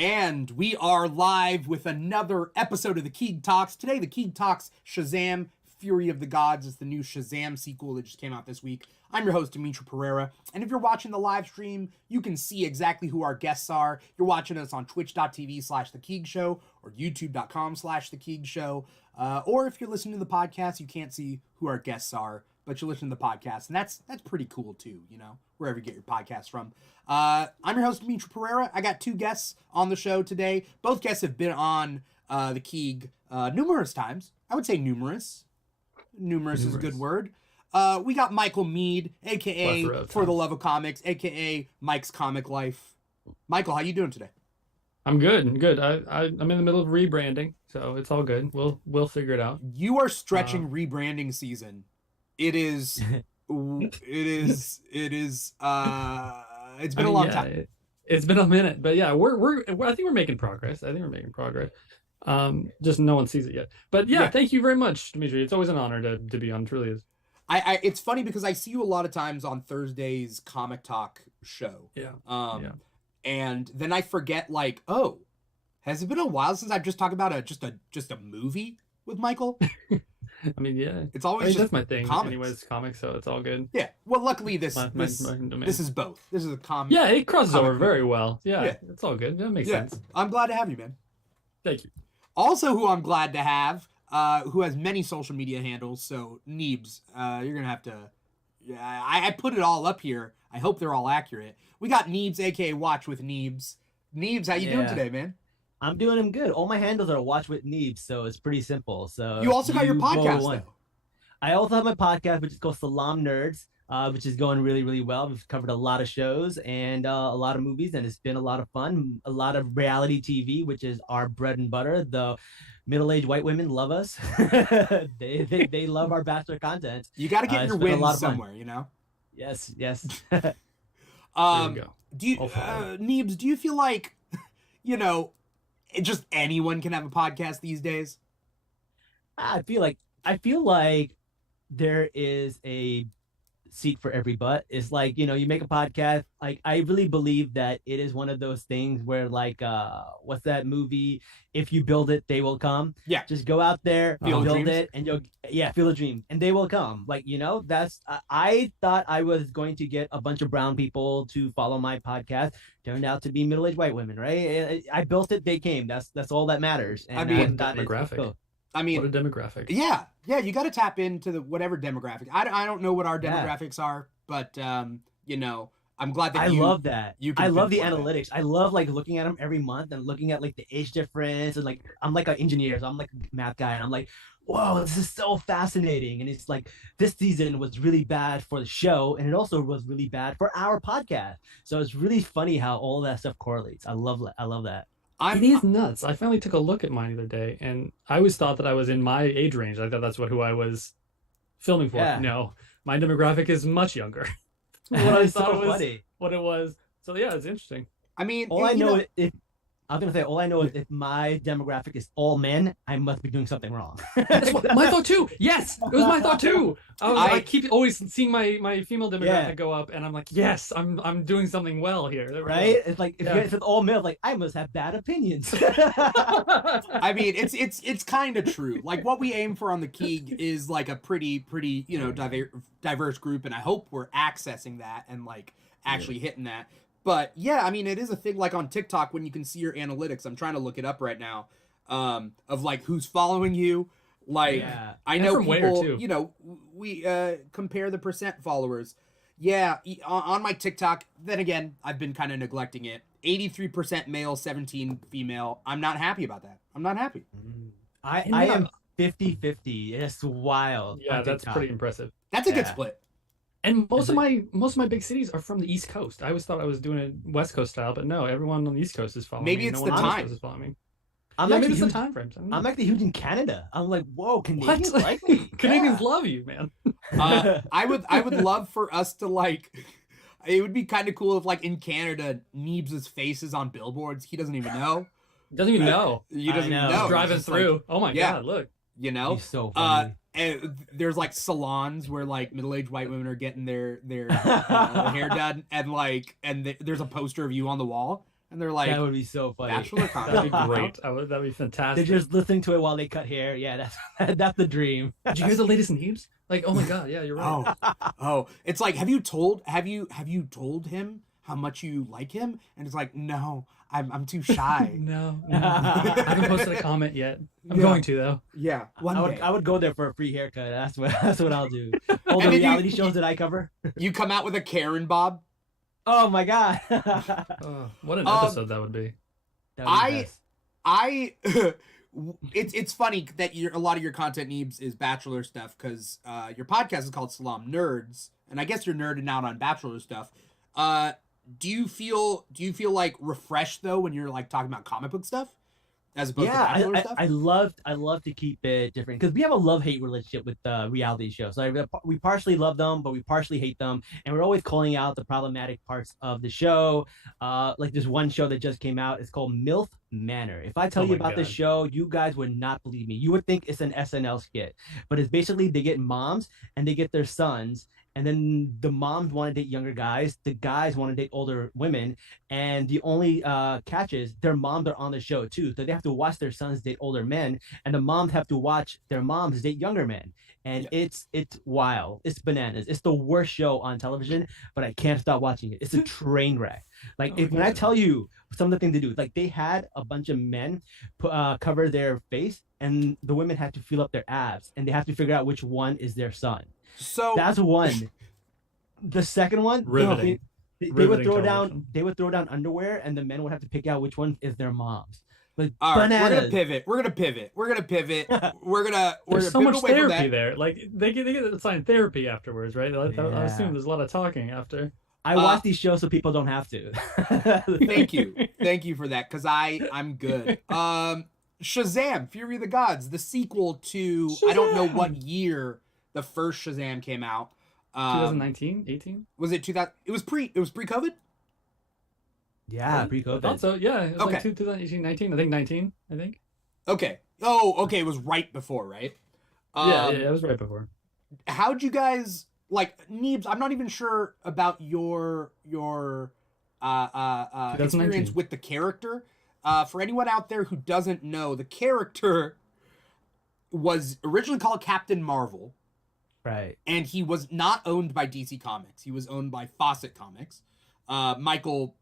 And we are live with another episode of the Keeg Talks. Today, the Keeg Talks Shazam, Fury of the Gods is the new Shazam sequel that just came out this week. I'm your host, Dimithri Perera. And if you're watching the live stream, you can see exactly who our guests are. You're watching us on twitch.tv/The Keeg Show or youtube.com/The Keeg Show. Or if you're listening to the podcast, you can't see who our guests are, but you're listening to the podcast. And that's pretty cool too, you know, wherever you get your podcasts from. I'm your host, Dimithri Perera. I got two guests on the show today. Both guests have been on the Keeg numerous times. I would say numerous. Numerous is a good word. We got Michael Meade, a.k.a. For the Love of Comics, a.k.a. Mike's Comic Life. Michael, how you doing today? I'm good. I'm in the middle of rebranding, so it's all good. We'll figure it out. You are stretching rebranding season. It is... It's been a long time. It's been a minute, but yeah, I think we're making progress. Just no one sees it yet. But yeah, thank you very much, Dimitri. It's always an honor to be on. It truly is. It's funny because I see you a lot of times on Thursday's Comic Talk show. Yeah. And then I forget, like, oh, has it been a while since I've just talked about just a movie with Michael? I mean, yeah. It's always that's my thing. Comics. Anyways, comics, so it's all good. Yeah. Well, luckily this is both. This is a comic. Yeah, it crosses over very well. Yeah, it's all good. That makes sense. I'm glad to have you, man. Thank you. Also, who I'm glad to have, who has many social media handles. So Neebz, you're gonna have to. I put it all up here. I hope they're all accurate. We got Neebz, aka Watch with Neebz. Neebz, how you doing today, man? I'm doing them good. All my handles are Watch with Neebz, so it's pretty simple. So you also got your podcast, though. I also have my podcast, which is called Salam Nerds, which is going really, really well. We've covered a lot of shows and a lot of movies, and it's been a lot of fun. A lot of reality TV, which is our bread and butter. The middle-aged white women love us. they love our bachelor content. You got to get your wins somewhere, you know. Yes. There we go. Neebz, do you feel like, you know, just anyone can have a podcast these days? I feel like there is a seat for every butt. It's like, you know, you make a podcast. Like, I really believe that it is one of those things where, like, what's that movie? If you build it, they will come. Yeah. Just go out there, build it, and feel a dream, and they will come. Like, you know, I thought I was going to get a bunch of brown people to follow my podcast. Turned out to be middle-aged white women, right? I built it, they came. That's all that matters. And I mean, demographic. Cool. I mean, what a demographic. Yeah, you got to tap into the whatever demographic. I don't know what our demographics are, but you know, I'm glad that I love that. I love the analytics. I love like looking at them every month and looking at like the age difference, and like I'm like an engineer, so I'm like a math guy, and I'm like, whoa, this is so fascinating. And it's like this season was really bad for the show, and it also was really bad for our podcast. So it's really funny how all that stuff correlates. I love that. It is nuts. I finally took a look at mine the other day, and I always thought that I was in my age range. I thought that's who I was filming for. Yeah. No, my demographic is much younger. What I thought was what it was. So yeah, it's interesting. I mean, all I know is if my demographic is all men, I must be doing something wrong. That's my thought too. Yes, it was my thought too. I keep always seeing my female demographic go up, and I'm like, yes, I'm doing something well here. Right? It's like if it's all male, like I must have bad opinions. I mean, it's kind of true. Like what we aim for on the Keeg is like a pretty you know diverse group, and I hope we're accessing that and like actually hitting that. But yeah, I mean, it is a thing like on TikTok when you can see your analytics. I'm trying to look it up right now, of like who's following you. Like I know people, you know, we compare the percent followers. Yeah, on my TikTok. Then again, I've been kind of neglecting it. 83% male, 17 female. I'm not happy about that. I'm not happy. I am 50-50. It's wild. Yeah, that's pretty impressive. That's a good split. And most of my big cities are from the East Coast. I always thought I was doing it West Coast style, but no, everyone on the East Coast is following me. Maybe it's the time. Is following me. Maybe it's the time frames. I'm actually huge in Canada. I'm like, whoa, Canadians like me. Canadians love you, man. I would love for us to like. It would be kind of cool if like in Canada, Neebs' face is on billboards. He doesn't even know. Doesn't even know. He doesn't even know. Driving through. Like, oh my god, look. You know. He's so funny. And there's like salons where like middle-aged white women are getting their hair done, and there's a poster of you on the wall. and they're like, that would be so funny. Bachelor That'd be content. great. That'd be fantastic. They're just listening to it while they cut hair. Yeah, that's the dream. Did you hear the latest Neebz? Like, oh my god, yeah, you're right. Oh, it's like, have you told him how much you like him? And it's like, no, I'm too shy. No, I haven't posted a comment yet. I'm Yeah. going to though. Yeah, one day. I would go there for a free haircut. That's what I'll do. All the And then reality shows that I cover. You come out with a Karen Bob. Oh my god. Oh, what an episode that would be. That would be best. I it's funny that a lot of your content, Neebz, is Bachelor stuff, because your podcast is called Salam Nerds, and I guess you're nerding out on Bachelor stuff. Do you feel like refreshed though when you're like talking about comic book stuff as opposed to Bachelor stuff? I love to keep it different, because we have a love-hate relationship with reality shows. Like, we partially love them, but we partially hate them, and we're always calling out the problematic parts of the show. Like, there's one show that just came out. It's called MILF Manor. If I tell you about this show, you guys would not believe me. You would think it's an SNL skit, but it's basically they get moms and they get their sons, and then the moms want to date younger guys, the guys want to date older women, and the only catch is their moms are on the show too, so they have to watch their sons date older men, and the moms have to watch their moms date younger men. And it's wild. It's bananas. It's the worst show on television, but I can't stop watching it. It's a train wreck. Like, when I tell you some of the things they do, like, they had a bunch of men cover their face, and the women had to feel up their abs, and they have to figure out which one is their son. So that's one. The second one, riveting. They would throw down underwear, and the men would have to pick out which one is their mom's. Like, all right, bananas. we're gonna pivot. There's so much therapy there. Like, they get assigned therapy afterwards, right? I assume there's a lot of talking after. I watch these shows so people don't have to. Thank you for that, because I'm good. Shazam, Fury of the Gods, the sequel to Shazam. I don't know what year the first Shazam came out. 2019, 18? Was it 2000? It was pre-COVID? Yeah, pre-COVID. I thought so. Yeah, it was like 2018, 19. I think 19. I think. Okay. Oh, okay. It was right before, right? Yeah, it was right before. How'd you guys like Neebz? I'm not even sure about your experience with the character. For anyone out there who doesn't know, the character was originally called Captain Marvel. Right. And he was not owned by DC Comics. He was owned by Fawcett Comics. Michael,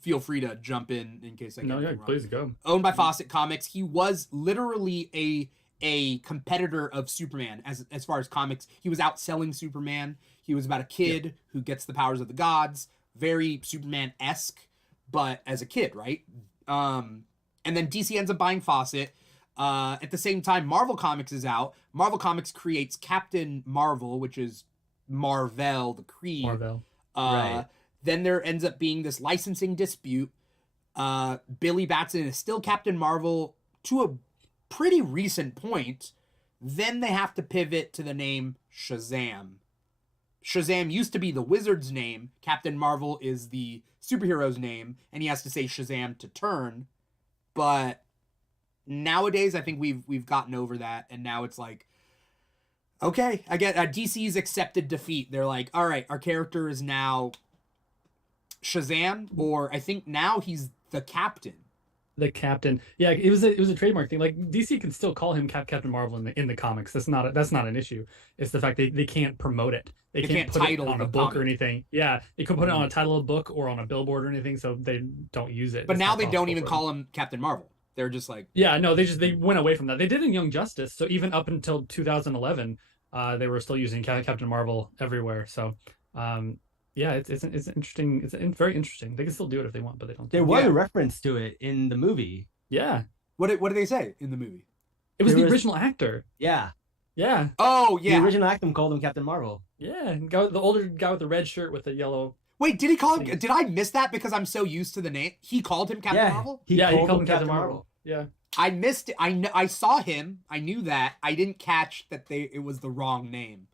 feel free to jump in case I get it wrong. Please go. Owned by Fawcett Comics. He was literally a competitor of Superman as far as comics. He was outselling Superman. He was about a kid who gets the powers of the gods. Very Superman-esque, but as a kid, right? And then DC ends up buying Fawcett. At the same time, Marvel Comics is out. Marvel Comics creates Captain Marvel, which is Marvel, the Kree. Marvel. Right. Then there ends up being this licensing dispute. Billy Batson is still Captain Marvel to a pretty recent point. Then they have to pivot to the name Shazam. Shazam used to be the wizard's name. Captain Marvel is the superhero's name, and he has to say Shazam to turn. But nowadays, I think we've gotten over that, and now it's like, okay, I get DC's accepted defeat. They're like, all right, our character is now Shazam, or I think now he's the captain. The captain, yeah, it was a trademark thing. Like, DC can still call him Captain Marvel in the comics. That's not an issue. It's the fact they can't promote it. They can't put it on a book or anything. Yeah, they could put it on a title of a book or on a billboard or anything, so they don't use it. But now they don't even call him Captain Marvel. They're just like, yeah, no, they went away from that. They did in Young Justice, so even up until 2011, they were still using Captain Marvel everywhere. So, yeah, it's interesting. It's very interesting. They can still do it if they want, but they don't. There was a reference to it in the movie. Yeah. What did they say in the movie? It was the original actor. Yeah. Yeah. Oh, yeah. The original actor called him Captain Marvel. Yeah, the older guy with the red shirt with the yellow. Wait, did he call him? Did I miss that because I'm so used to the name? He called him Captain Marvel? He called him Captain Marvel. Yeah. I missed it. I saw him. I knew that. I didn't catch that it was the wrong name.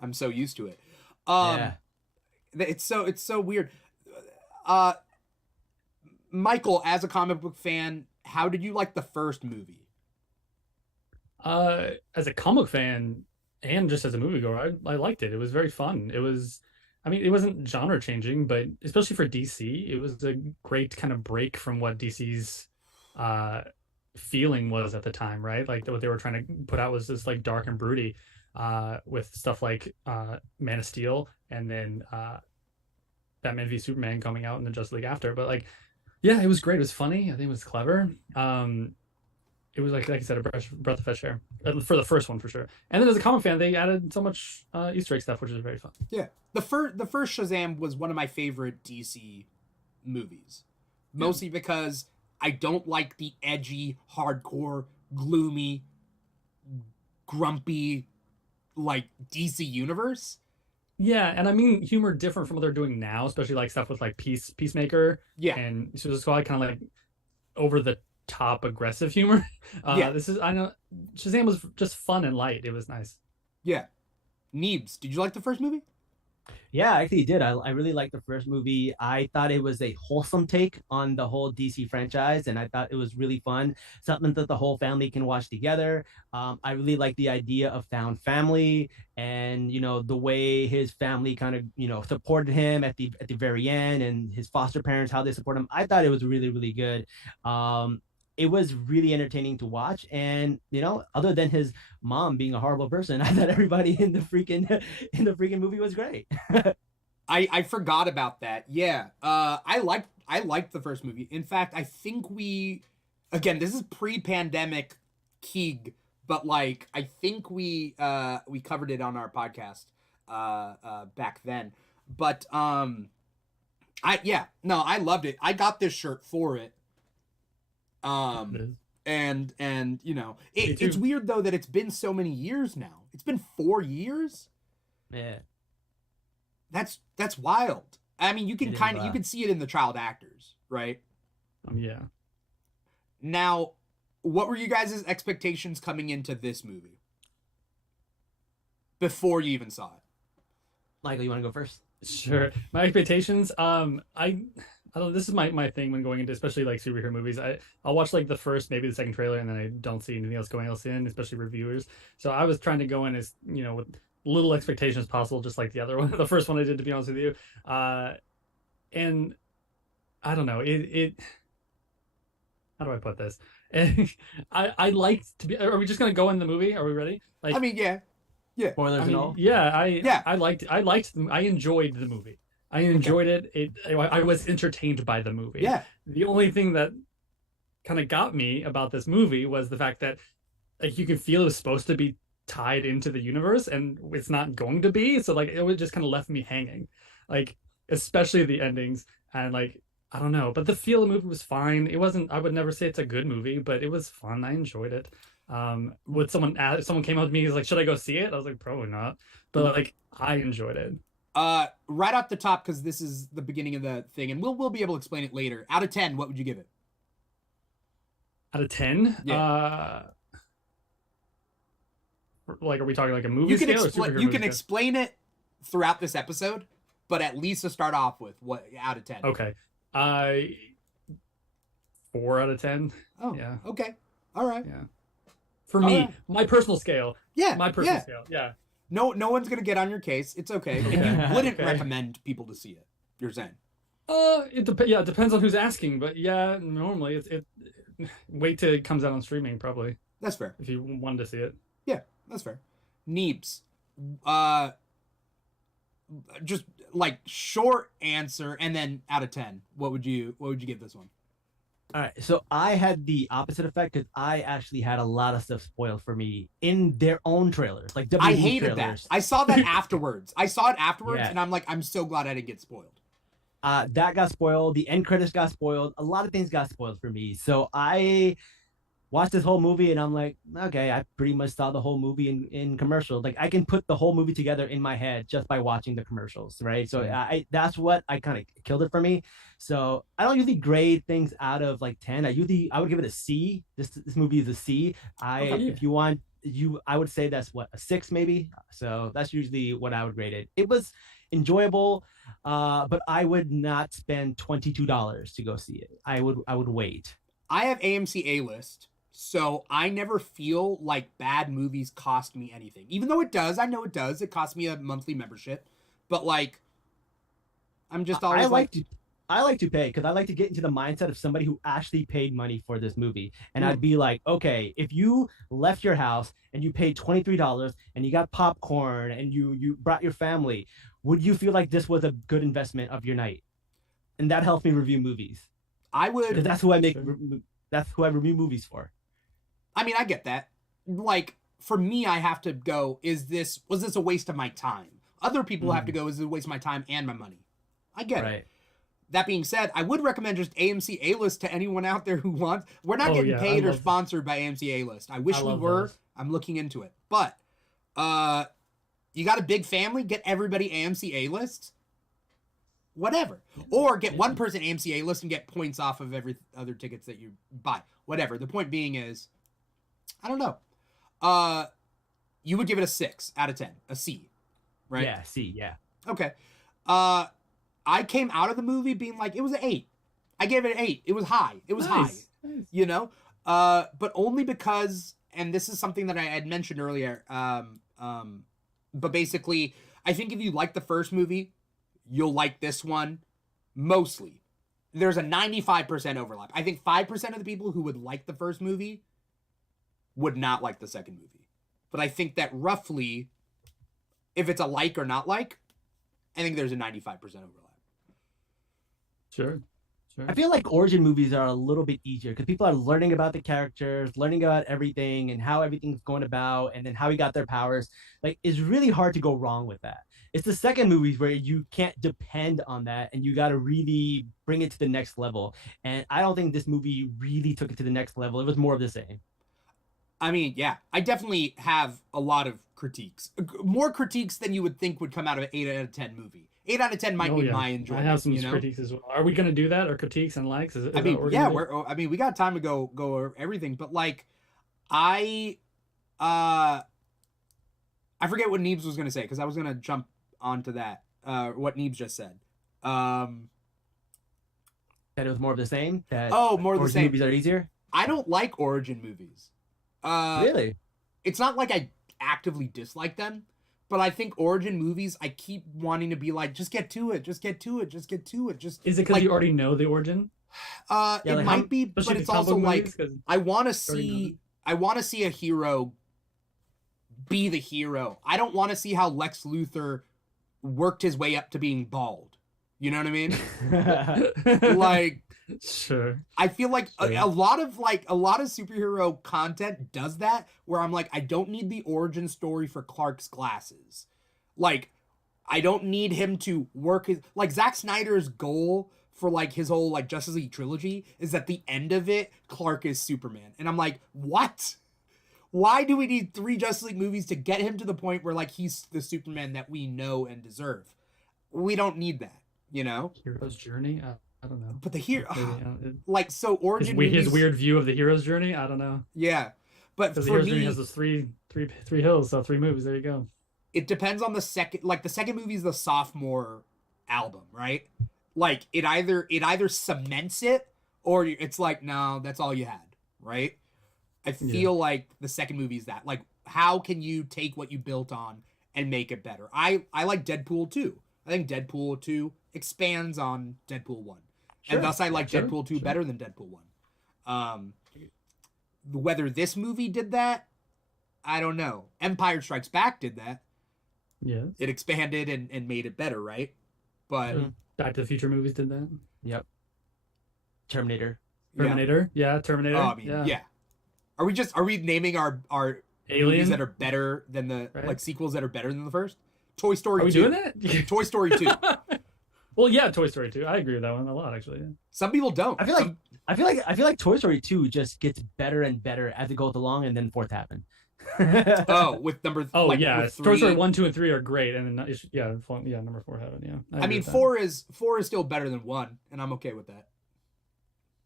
I'm so used to it. It's so weird. Michael, as a comic book fan, how did you like the first movie? As a comic fan and just as a moviegoer, I liked it. It was very fun. It was I mean, it wasn't genre changing, but especially for DC, it was a great kind of break from what DC's uh feeling was at the time, right? Like what they were trying to put out was this like dark and broody with stuff like Man of Steel and then Batman v Superman coming out in the Justice League after. But like, yeah, it was great. It was funny. I think it was clever. It was like I said, a breath of fresh air for the first one for sure. And then as a comic fan, they added so much Easter egg stuff, which is very fun. Yeah, the first Shazam was one of my favorite DC movies, mostly because I don't like the edgy, hardcore, gloomy, grumpy, like DC universe. Yeah, and I mean humor different from what they're doing now, especially like stuff with like Peacemaker. Yeah, and so it's kind of like over the top aggressive humor. This is I know Shazam was just fun and light. It was nice. Yeah. Neebs, did you like the first movie? Yeah, I actually did. I really liked the first movie. I thought it was a wholesome take on the whole DC franchise, and I thought it was really fun. Something that the whole family can watch together. I really like the idea of found family, and the way his family kind of supported him at the very end, and his foster parents, how they support him. I thought it was really really good. It was really entertaining to watch, and other than his mom being a horrible person, I thought everybody in the freaking movie was great. I forgot about that. Yeah. I liked the first movie. In fact, I think again, this is pre-pandemic Keeg, but like I think we covered it on our podcast back then. But I loved it. I got this shirt for it. And it's weird though that it's been so many years now. It's been 4 years. Yeah, that's wild. I mean, you can you can see it in the child actors, right? Yeah. Now, what were you guys' expectations coming into this movie before you even saw it? Michael, you want to go first? Sure. My expectations. I don't know, this is my thing when going into especially like superhero movies. I'll watch like the first, maybe the second trailer, and then I don't see anything else going in, especially reviewers. So I was trying to go in as with little expectations possible, just like the other one, the first one I did, to be honest with you. And I don't know, it how do I put this? I liked to be. Are we just gonna go in the movie? Are we ready? Like, I mean, yeah. Spoilers and all. Yeah, I enjoyed the movie. I enjoyed it. I was entertained by the movie. Yeah. The only thing that kind of got me about this movie was the fact that like you can feel it was supposed to be tied into the universe, and it's not going to be. So like it was just kind of left me hanging, like especially the endings, and like I don't know. But the feel of the movie was fine. It wasn't. I would never say it's a good movie, but it was fun. I enjoyed it. Would someone came up to me, he's like, "Should I go see it?" I was like, "Probably not," but like I enjoyed it. Right off the top, because this is the beginning of the thing, and we'll be able to explain it later. Out of 10, what would you give it? Out of 10? Yeah. Like, are we talking like a movie scale or superhero? You can explain it throughout this episode, but at least to start off with, what out of 10? Okay. 4 out of 10. Oh, yeah. Okay. All right. Yeah. For me, my personal scale. Yeah. My personal scale. Yeah. No one's gonna get on your case. It's okay, and you wouldn't recommend people to see it. You're saying? It depends on who's asking, but yeah, normally it wait till it comes out on streaming, probably. That's fair. If you wanted to see it. Yeah, that's fair. Neebs, just like short answer, and then out of 10, what would you give this one? All right, so I had the opposite effect because I actually had a lot of stuff spoiled for me in their own trailers, like WWE I hated trailers. that. I saw that afterwards. And I'm like, I'm so glad I didn't get spoiled. That got spoiled. The end credits got spoiled. A lot of things got spoiled for me. So I watched this whole movie and I'm like, okay, I pretty much saw the whole movie in commercials. Like I can put the whole movie together in my head just by watching the commercials, right? So that's what I kind of killed it for me. So I don't usually grade things out of like 10. I would give it a C. This movie is a C. If you want, I would say that's what, a 6 maybe. So that's usually what I would grade it. It was enjoyable, but I would not spend $22 to go see it. I would wait. I have AMC A-list. So I never feel like bad movies cost me anything. Even though it does, I know it does. It costs me a monthly membership. But like, I'm just always I like to pay because I like to get into the mindset of somebody who actually paid money for this movie. And Hmm. I'd be like, okay, if you left your house and you paid $23 and you got popcorn and you brought your family, would you feel like this was a good investment of your night? And that helps me review movies I because would. that's who I review movies for. I mean, I get that. Like for me, I have to go. Was this a waste of my time? Other people have to go. Is it a waste of my time and my money? I get it. That being said, I would recommend just AMC A-List to anyone out there who wants. We're not getting paid or sponsored by AMC A-List. I wish we were. Those. I'm looking into it. But you got a big family, get everybody AMC A-List. Whatever. Or get one person AMC A-List and get points off of every other tickets that you buy. Whatever. The point being is, I don't know. You would give it a 6 out of 10. A C. Right? Yeah, C, yeah. Okay. I came out of the movie being like, it was an 8. I gave it an 8. It was high. It was high. Nice. You know? But only because, and this is something that I had mentioned earlier, but basically, I think if you like the first movie, you'll like this one mostly. There's a 95% overlap. I think 5% of the people who would like the first movie would not like the second movie. But I think that roughly, if it's a like or not like, I think there's a 95% overlap. Sure. I feel like origin movies are a little bit easier because people are learning about the characters, learning about everything and how everything's going about, and then how he got their powers. Like, it's really hard to go wrong with that. It's the second movies where you can't depend on that and you got to really bring it to the next level. And I don't think this movie really took it to the next level. It was more of the same. I mean, yeah, I definitely have a lot of critiques. More critiques than you would think would come out of an 8 out of 10 movie. 8 out of 10 might be my enjoyment. I have some critiques as well. Are we going to do that, or critiques and likes? I mean, yeah, we got time to go over everything, but like, I forget what Neebz was going to say because I was going to jump onto that. What Neebz just said. That it was more of the same. More of the same. Movies are easier. I don't like origin movies. Really? It's not like I actively dislike them, but I think origin movies, I keep wanting to be like, just get to it, just get to it, just get to it. Just is it because you already know the origin? It might be, but it's also like I want to see a hero be the hero. I don't want to see how Lex Luthor worked his way up to being bald. You know what I mean? Like, sure. I feel like a lot of superhero content does that, where I'm like, I don't need the origin story for Clark's glasses. Like, I don't need him to work his, like, Zack Snyder's goal for like his whole like Justice League trilogy is at the end of it, Clark is Superman. And I'm like, what? Why do we need 3 Justice League movies to get him to the point where like he's the Superman that we know and deserve? We don't need that, you know? Hero's journey? I don't know. But the hero, like, so origin his weird view of the hero's journey? I don't know. Yeah. But because the hero's journey has those three hills, so 3 movies. There you go. It depends on the second movie is the sophomore album, right? Like, it either cements it or it's like, no, that's all you had, right? I feel like the second movie is that. Like, how can you take what you built on and make it better? I like Deadpool 2. I think Deadpool 2 expands on Deadpool 1. Sure. And thus I like Deadpool 2 better than Deadpool 1. Whether this movie did that, I don't know. Empire Strikes Back did that. Yeah. It expanded and made it better, right? But Back to the Future movies did that. Yep. Terminator. Yeah, Terminator. Oh, I mean, yeah. Are we naming our Alien movies that are better than the like sequels that are better than the first? Toy Story 2. Are we doing that? Toy Story 2. Well, yeah, Toy Story 2. I agree with that one a lot, actually. Yeah. Some people don't. I feel like Toy Story 2 just gets better and better as it goes along, and then 4th happened. With number. Toy Story 1, 2, and 3 are great, and then number 4 happened. Yeah, I mean, 4 is still better than 1, and I'm okay with that.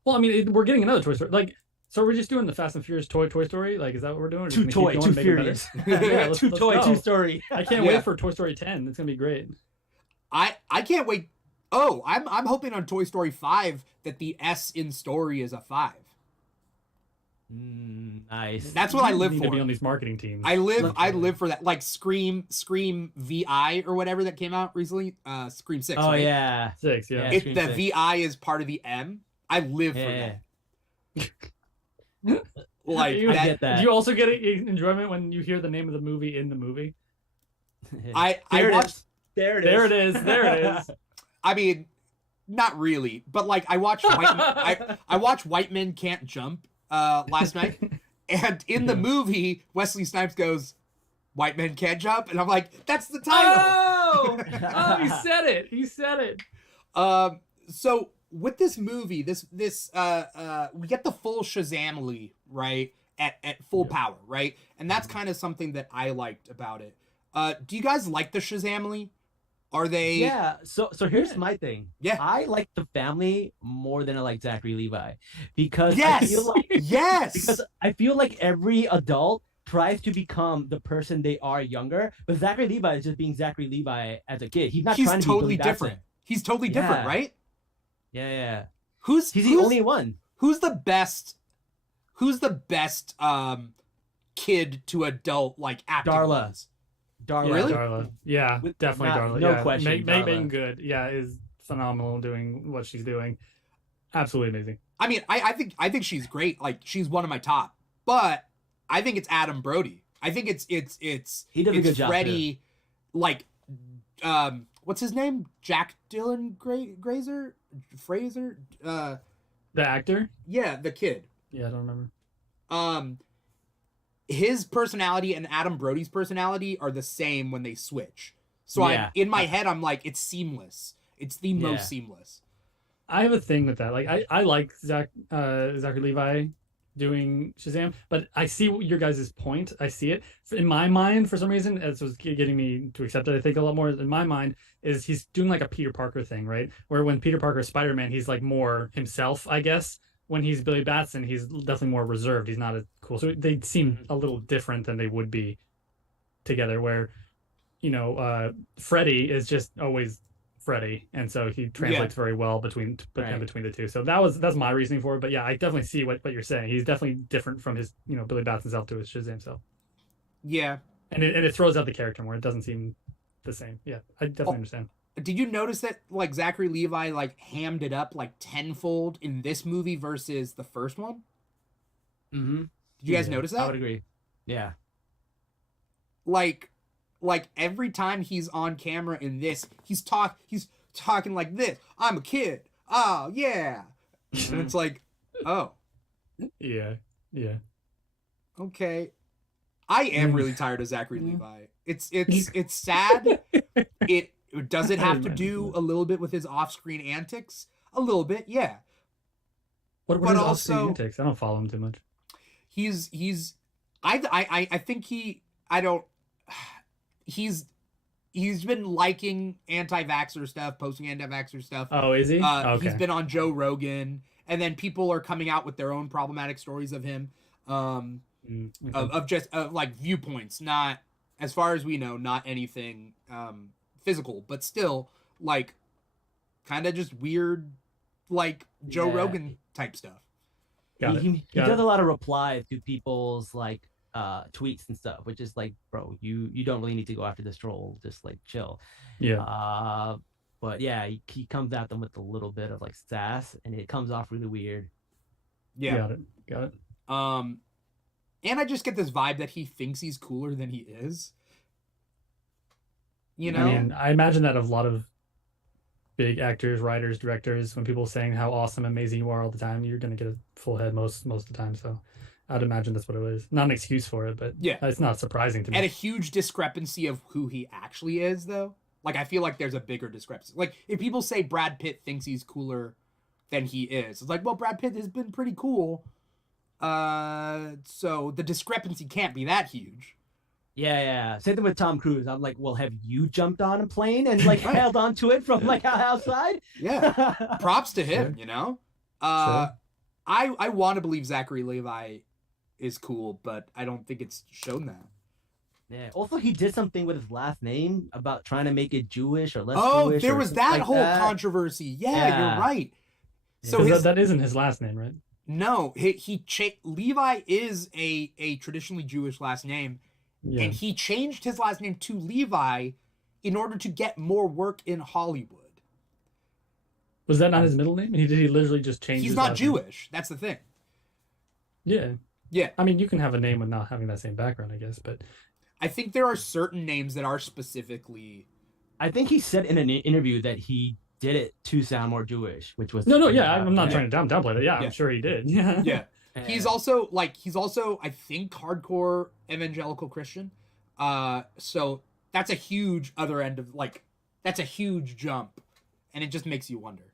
Well, I mean, we're getting another Toy Story. Like, so we're just doing the Fast and Furious Toy Story. Like, is that what we're doing? 2 Furious. Let's 2 Story. I can't wait for Toy Story 10. It's gonna be great. I can't wait. Oh, I'm hoping on Toy Story 5 that the S in story is a 5. Nice. That's what I live need for. to be on these marketing teams. I live for that. Like Scream VI or whatever that came out recently. Scream 6. Oh right? yeah. 6, yeah. If Scream the 6. VI is part of the M, I live for that. Like You get that. Do you also get enjoyment when you hear the name of the movie in the movie? I There it watched. is. There it is. There it is. There it is. I mean, not really, but like I watched I watched White Men Can't Jump last night, and in the movie Wesley Snipes goes, "White Men Can't Jump," and I'm like, that's the title. Oh, he said it. He said it. So with this movie, this we get the full Shazam right at full power, right? And that's kind of something that I liked about it. Do you guys like the Shazam? Are they? Yeah. So here's my thing. Yeah. I like the family more than I like Zachary Levi, because Yes. I feel like Yes. because I feel like every adult tries to become the person they are younger, but Zachary Levi is just being Zachary Levi as a kid. He's not he's trying to totally be Billy different. Batson. He's totally different, Yeah. right? Yeah. He's He's the only one. Who's the best? Who's the best kid to adult like acting? Darla. wise? Darla. Really? Darla. Yeah, definitely not- Darla. no yeah. question, Megan Darla. Good. Yeah, is phenomenal doing what she's doing. Absolutely amazing. I mean, I think she's great. Like she's one of my top, but I think it's Adam Brody. I think it's He did a good job, Freddie, like what's his name? Jack Dylan Fraser? The actor? Yeah, the kid. Yeah, I don't remember. His personality and Adam Brody's personality are the same when they switch. So Yeah. in my head, I'm like, it's seamless. It's the Yeah. most seamless. I have a thing with that. Like I like Zachary Levi doing Shazam, but I see your guys' point. I see it in my mind for some reason. As was getting me to accept it, I think a lot more in my mind is he's doing like a Peter Parker thing, right? Where when Peter Parker is Spider-Man, he's like more himself, I guess. When he's Billy Batson, he's definitely more reserved. He's not as cool. So they seem a little different than they would be together. Where, Freddy is just always Freddy, and so he translates very well between the two. So that's my reasoning for it. But yeah, I definitely see what you're saying. He's definitely different from his Billy Batson self to his Shazam self. Yeah, and it throws out the character more. It doesn't seem the same. Yeah, I definitely understand. Did you notice that like Zachary Levi like hammed it up like tenfold in this movie versus the first one? Mm-hmm. Did you guys notice that? I would agree. Yeah. Like every time he's on camera in this, he's talking like this. I'm a kid. Oh yeah. And it's like, oh. Yeah. Okay. I am really tired of Zachary Levi. It's sad. Does it have to do a little bit with his off-screen antics? A little bit, yeah. What But are his also- off-screen antics? I don't follow him too much. He's been liking anti-vaxxer stuff, posting anti-vaxxer stuff. Oh, is he? Okay. He's been on Joe Rogan, and then people are coming out with their own problematic stories of him, of just like viewpoints, not, as far as we know, not anything physical, but still like kind of just weird, like Joe Rogan type stuff. He does a lot of replies to people's like tweets and stuff, which is like, bro, you don't really need to go after this troll, just like chill. Yeah. But yeah, he comes at them with a little bit of like sass, and it comes off really weird. Yeah. Got it. And I just get this vibe that he thinks he's cooler than he is. You know? I mean, I imagine that of a lot of big actors, writers, directors, when people are saying how awesome, amazing you are all the time, you're going to get a full head most of the time. So I'd imagine that's what it is. Not an excuse for it, but yeah, it's not surprising to me. And a huge discrepancy of who he actually is, though. Like, I feel like there's a bigger discrepancy. Like, if people say Brad Pitt thinks he's cooler than he is, it's like, well, Brad Pitt has been pretty cool. So the discrepancy can't be that huge. Yeah. Same thing with Tom Cruise. I'm like, well, have you jumped on a plane and like held onto it from like outside? Yeah. Props to him, Sure. you know? Sure. I want to believe Zachary Levi is cool, but I don't think it's shown that. Yeah. Also, he did something with his last name about trying to make it Jewish or less Jewish. There or was something that like whole that. controversy. Yeah, Yeah. you're right. So that isn't his last name, right? No, Levi is a traditionally Jewish last name, Yeah. and he changed his last name to Levi in order to get more work in Hollywood. Was that not his middle name? He literally just changed He's his not last name? Jewish. That's the thing. Yeah. Yeah. I mean, you can have a name with not having that same background, I guess, but I think there are certain names that are specifically. I think he said in an interview that he did it to sound more Jewish, which was no, yeah, I'm not yeah. trying to downplay that. Yeah, Yeah. I'm sure he did. Yeah. Yeah. He's also I think hardcore evangelical Christian. So that's a huge other end of that's a huge jump, and it just makes you wonder.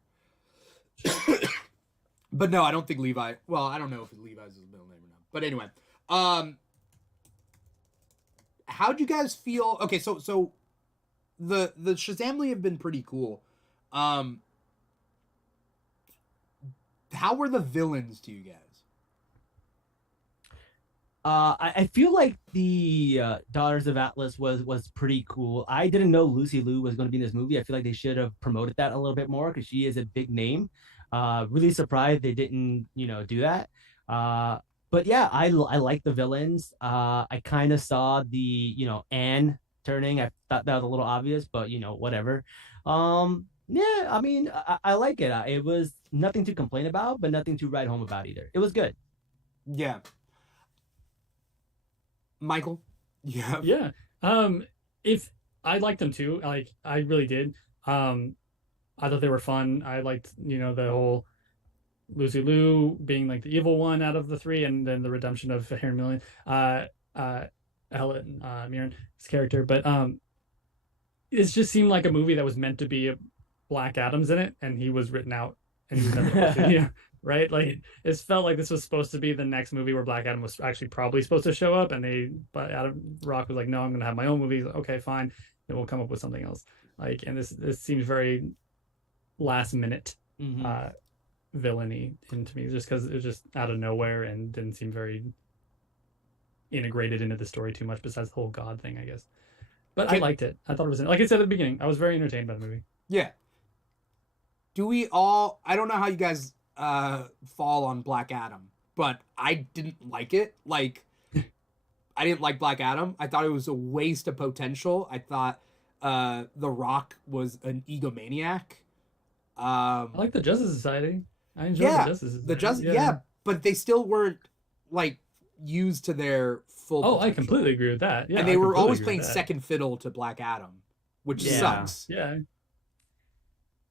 But no, I don't think Levi. Well, I don't know if Levi's his middle name or not. But anyway, how'd you guys feel? Okay, so the Shazamly have been pretty cool. How were the villains to you guys? I feel like the Daughters of Atlas was pretty cool. I didn't know Lucy Liu was going to be in this movie. I feel like they should have promoted that a little bit more because she is a big name. Really surprised they didn't, do that. But yeah, I like the villains. I kind of saw the, Anne turning. I thought that was a little obvious, but whatever. Yeah, I mean, I like it. It was nothing to complain about, but nothing to write home about either. It was good. Yeah. Michael? Yeah. Yeah. If I liked them too, I really did. I thought they were fun. I liked, the whole Lucy Liu being like the evil one out of the three, and then the redemption of Helen Mirren, Helen Mirren's character. But it just seemed like a movie that was meant to be a Black Adam's in it, and he was written out, and he was never yeah, right? Like it felt like this was supposed to be the next movie where Black Adam was actually probably supposed to show up, but Adam Rock was like, no, I'm gonna have my own movie. Okay, fine, then we'll come up with something else. And this seems very last minute villainy into me, just because it was just out of nowhere and didn't seem very integrated into the story too much. Besides the whole God thing, I guess. But I liked it. I thought it was, like I said at the beginning, I was very entertained by the movie. Yeah. Do we all? I don't know how you guys fall on Black Adam, but I didn't like it. I didn't like Black Adam. I thought it was a waste of potential. I thought The Rock was an egomaniac. I like the Justice Society. I enjoyed the Justice Society. But they still weren't used to their full potential. I completely agree with that. Yeah, and they were always playing second fiddle to Black Adam, which sucks. Yeah.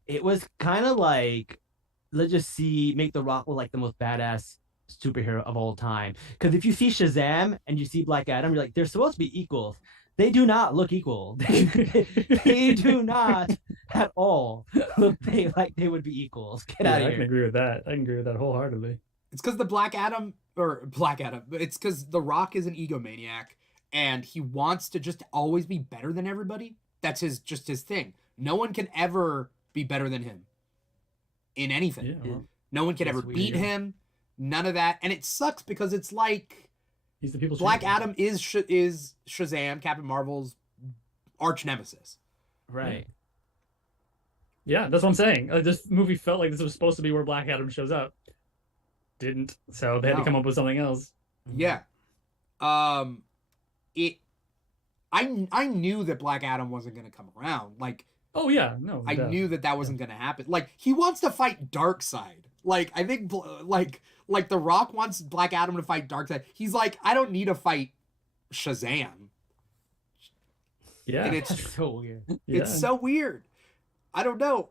It was kind of like, let's just make The Rock look like the most badass superhero of all time. Because if you see Shazam and you see Black Adam, you're like, they're supposed to be equals. They do not look equal. They do not at all look like they would be equals. Get out of here. I can agree with that. I can agree with that wholeheartedly. It's because it's because The Rock is an egomaniac and he wants to just always be better than everybody. That's his thing. No one can ever be better than him in anything. Yeah, no one can ever beat him. None of that. And it sucks because it's like he's the people's Black Adam is Shazam, Captain Marvel's arch nemesis. Right. Yeah, that's what I'm saying. This movie felt like this was supposed to be where Black Adam shows up. Didn't. So they had to come up with something else. Yeah. I knew that Black Adam wasn't going to come around. Oh yeah, no. I knew that wasn't going to happen. He wants to fight Darkseid. I think The Rock wants Black Adam to fight Darkseid. He's like, I don't need to fight Shazam. Yeah. And it's That's so weird. It's so weird. I don't know.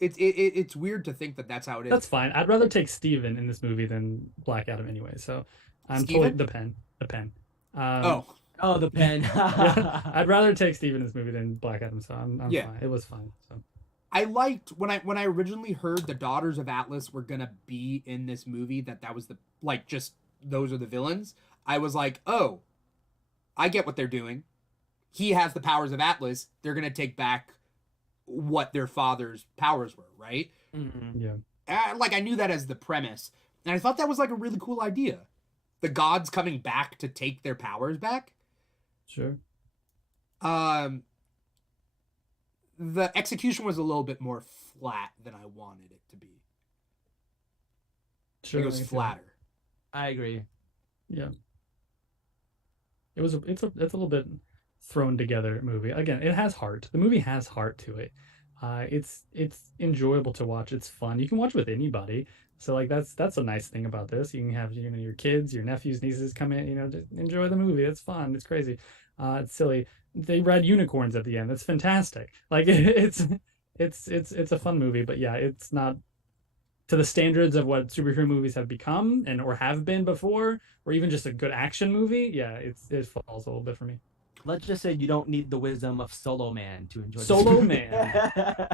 It's weird to think that that's how it is. That's fine. I'd rather take Steven in this movie than Black Adam anyway. So I'm Steven? totally the pen. Oh, the pen. Yeah, I'd rather take Steven in this movie than Black Adam. So I'm fine. It was fine. So I liked when I originally heard the Daughters of Atlas were gonna be in this movie, that was the just those are the villains. I was like, oh, I get what they're doing. He has the powers of Atlas. They're gonna take back what their father's powers were, right? Mm-hmm. Yeah. I knew that as the premise, and I thought that was a really cool idea. The gods coming back to take their powers back. Sure. The execution was a little bit more flat than I wanted it to be. Sure, it was flatter. I agree. Yeah. It's a little bit thrown together movie. Again, it has heart. The movie has heart to it. It's enjoyable to watch. It's fun. You can watch with anybody. So like that's a nice thing about this. You can have your kids, your nephews, nieces come in. Just enjoy the movie. It's fun. It's crazy. It's silly. They ride unicorns at the end. That's fantastic. Like it's a fun movie. But yeah, it's not to the standards of what superhero movies have become and or have been before, or even just a good action movie. Yeah, it falls a little bit for me. Let's just say you don't need the wisdom of Solo Man to enjoy Solo Man.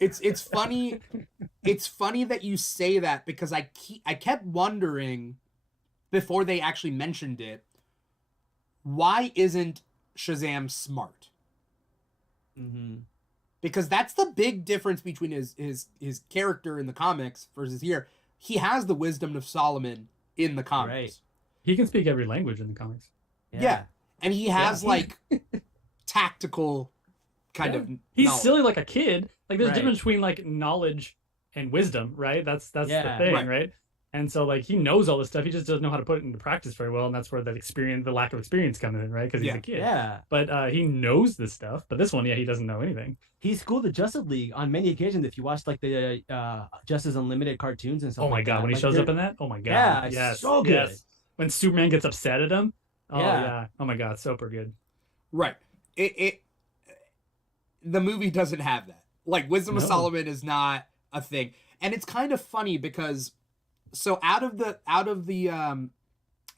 It's funny. It's funny that you say that because I kept wondering before they actually mentioned it, why isn't Shazam smart? Mm-hmm. Because that's the big difference between his character in the comics versus here. He has the wisdom of Solomon in the comics. Right. He can speak every language in the comics. Yeah. And he has like tactical kind of he's knowledge. silly like a kid. Like there's a Right. difference between like knowledge and wisdom, right? That's the thing, Right. right? And so like he knows all this stuff. He just doesn't know how to put it into practice very well, and that's where the lack of experience comes in, right? Because he's a kid. Yeah. But he knows this stuff. But this one, he doesn't know anything. He schooled the Justice League on many occasions. If you watch like the Justice Unlimited cartoons and stuff. Oh my like god, that. when he Like, shows they're- up in that, oh my god, Yeah, yes, so good. yes. When Superman gets upset at him, oh Yeah. yeah, oh my god, super good. Right. The movie doesn't have that. Like Wisdom of No. Solomon is not a thing. And it's kind of funny because so out of the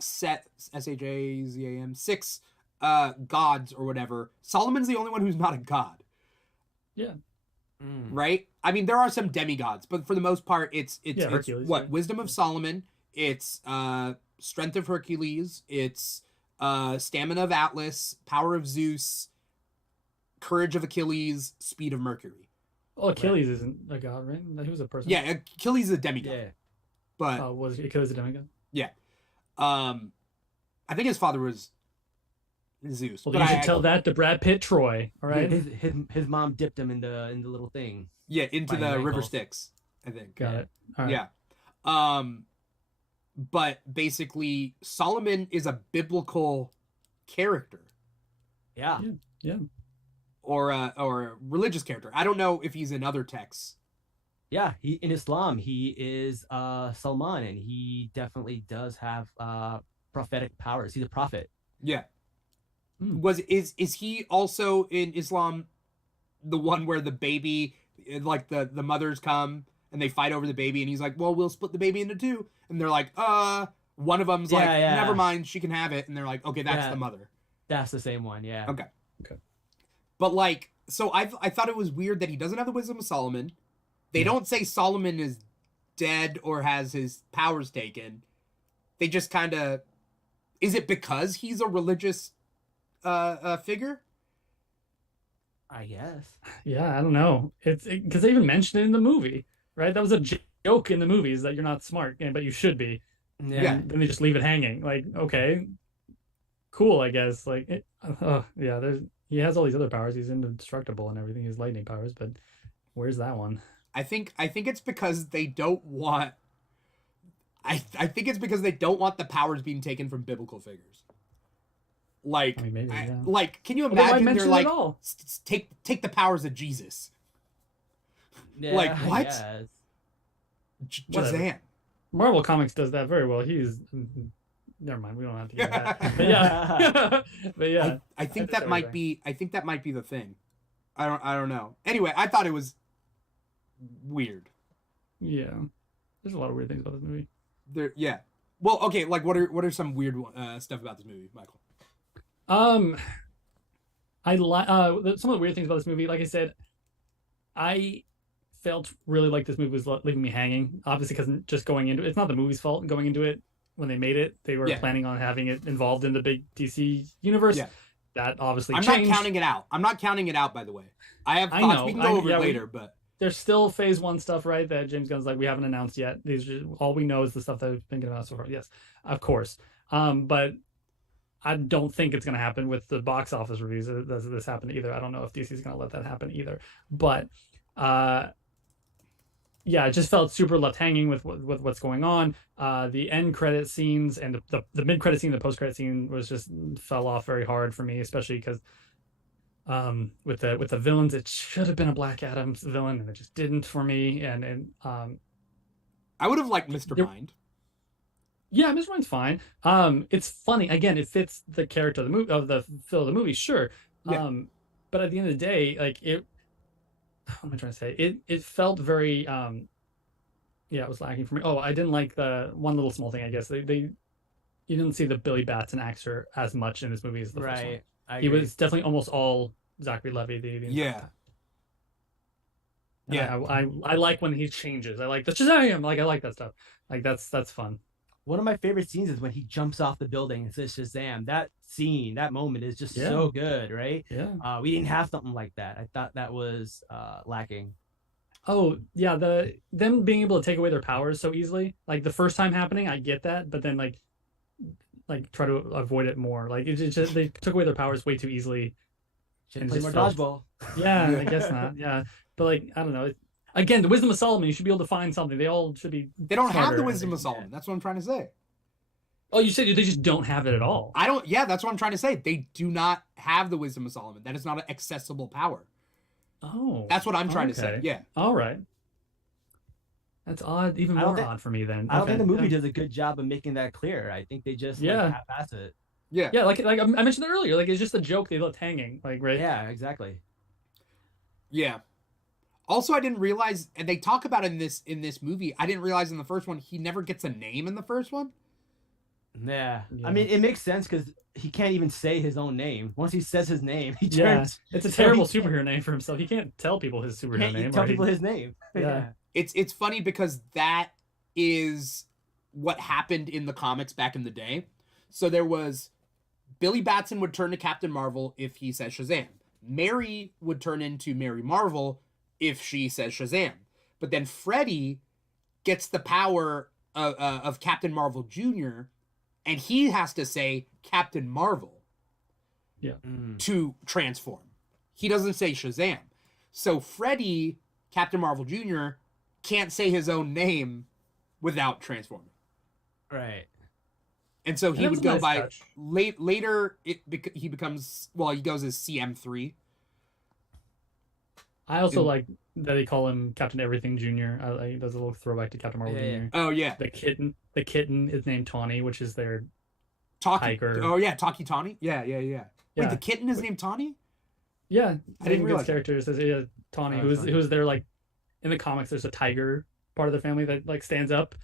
set SHAZAM 6 gods or whatever, Solomon's the only one who's not a god. Yeah. Right? I mean, there are some demigods, but for the most part it's Hercules, what? yeah. Wisdom of Solomon, it's strength of Hercules, it's stamina of Atlas, power of Zeus, courage of Achilles, speed of Mercury. Well, Achilles isn't a god, right? He was a person. Yeah, Achilles is a demigod. Yeah. But was Achilles a demigod? yeah. I think his father was Zeus. Well, but you should tell that to Brad Pitt, Troy. All right. His mom dipped him in the little thing. Yeah, into by the his river ankles. Styx, I think. Got it. All right. Yeah. But basically Solomon is a biblical character. Yeah. Yeah. Or a religious character. I don't know if he's in other texts. Yeah, he in Islam he is Salman, and he definitely does have prophetic powers. He's a prophet. Yeah. Is he also in Islam the one where the baby, like the mothers come and they fight over the baby and he's like, well, we'll split the baby into two, and they're like, one of them's like, never mind, she can have it, and they're like, okay, that's the mother. That's the same one. Yeah. Okay. But like, so I thought it was weird that he doesn't have the wisdom of Solomon. They don't say Solomon is dead or has his powers taken. They just kind of, is it because he's a religious figure? I guess. Yeah, I don't know. It's because they even mentioned it in the movie, right? That was a joke in the movies that you're not smart, but you should be. Yeah. And then they just leave it hanging. Like, okay, cool, I guess. Like, he has all these other powers. He's indestructible and everything. He has lightning powers, but where's that one? I think it's because they don't want. I think it's because they don't want the powers being taken from biblical figures. Like, I mean, maybe, yeah. Like, can you Well, why imagine mention they're it like, at all? take the powers of Jesus, Yeah, Like, what? Yes. Whatever. Shazam. Marvel Comics does that very well. Never mind. We don't have to get into that. But yeah, but yeah. I think That's that might everything. be. I think that might be the thing. I don't know. Anyway, I thought it was weird. Yeah. There's a lot of weird things about this movie. Yeah. Well, okay. Like, what are some weird stuff about this movie, Michael? I like some of the weird things about this movie. Like I said, I felt really like this movie was leaving me hanging. Obviously, because just going into it's not the movie's fault. Going into it when they made it, they were planning on having it involved in the big DC universe. Yeah. That obviously I'm changed. not counting it out. I'm not counting it out. By the way, I have thoughts. know. We can go over it Yeah, later, but There's still phase 1 stuff, right? That James Gunn's like, we haven't announced yet. These are, all we know is the stuff that we're thinking about so far. Yes, of course. But I don't think it's going to happen with the box office reviews. Does this happen either? I don't know if DC is going to let that happen either. But yeah, it just felt super left hanging with what's going on. The end credit scenes and the mid credit scene, the post credit scene was just fell off very hard for me, especially because with the villains, it should have been a Black Adam's villain, and it just didn't for me. And I would have liked Mr. Mind. Yeah, Mr. Mind's fine. It's funny. Again, it fits the character of the movie, of the feel of the movie, sure. Yeah. But at the end of the day, like it, what am I trying to say? It felt very yeah, it was lacking for me. Oh, I didn't like the one little small thing, I guess. They you didn't see the Billy Batson actor as much in this movie as the first one. He was definitely almost all Zachary Levi. Yeah. Yeah, I like when he changes. I like the Shazam. Like I like that stuff. Like that's fun. One of my favorite scenes is when he jumps off the building and says Shazam. That scene, that moment is just so good, right? Yeah. We didn't have something like that. I thought that was lacking. Oh yeah, them being able to take away their powers so easily. Like the first time happening, I get that, but then like try to avoid it more. Like it just they took away their powers way too easily. Should play more dodgeball. Yeah, I guess not. Yeah, but like I don't know. Again, the wisdom of Solomon, you should be able to find something. They all should be. They don't have the wisdom of Solomon. That's what I'm trying to say. Oh, you said they just don't have it at all. I don't. Yeah, that's what I'm trying to say. They do not have the wisdom of Solomon. That is not an accessible power. Oh, that's what I'm trying to say. Yeah. All right. That's odd. Even more odd for me then. I don't think the movie does a good job of making that clear. I think they just half-ass it. Yeah. Yeah, like I mentioned that earlier. Like it's just a joke they left hanging. Like right. Yeah, exactly. Yeah. Also, I didn't realize, and they talk about in this movie, I didn't realize in the first one he never gets a name in the first one. Yeah. I mean, it makes sense because he can't even say his own name. Once he says his name, he turns. It's a terrible superhero name for himself. He can't tell people his superhero name. Tell people his name. Yeah. It's funny because that is what happened in the comics back in the day. So there was Billy Batson would turn to Captain Marvel if he says Shazam. Mary would turn into Mary Marvel if she says Shazam. But then Freddy gets the power of Captain Marvel Jr., and he has to say Captain Marvel to transform. He doesn't say Shazam. So Freddy, Captain Marvel Jr., can't say his own name without transforming. Right. And so he would go by later. He becomes he goes as CM3. I also like that they call him Captain Everything Jr. He does a little throwback to Captain Marvel Jr. Oh yeah. The kitten is named Tawny, which is their tiger. Oh yeah, Taki Tawny. Yeah. Wait, the kitten is named Tawny? Yeah, I didn't realize. Characters says Tawny, who's their like in the comics. There's a tiger part of the family that like stands up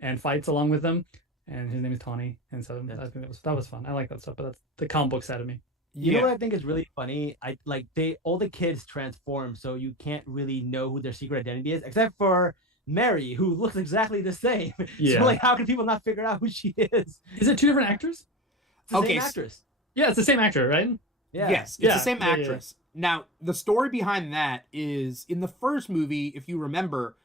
and fights along with them, and his name is Tawny. And so I think that was fun. I like that stuff, but that's the comic book side of me. You know what I think is really funny? All the kids transform, so you can't really know who their secret identity is, except for Mary, who looks exactly the same. Yeah. So how can people not figure out who she is? Is it two different actors? It's the same actress. Yeah, it's the same actor, right? Yeah. Yes, it's the same actress. Yeah. Now, the story behind that is in the first movie, if you remember,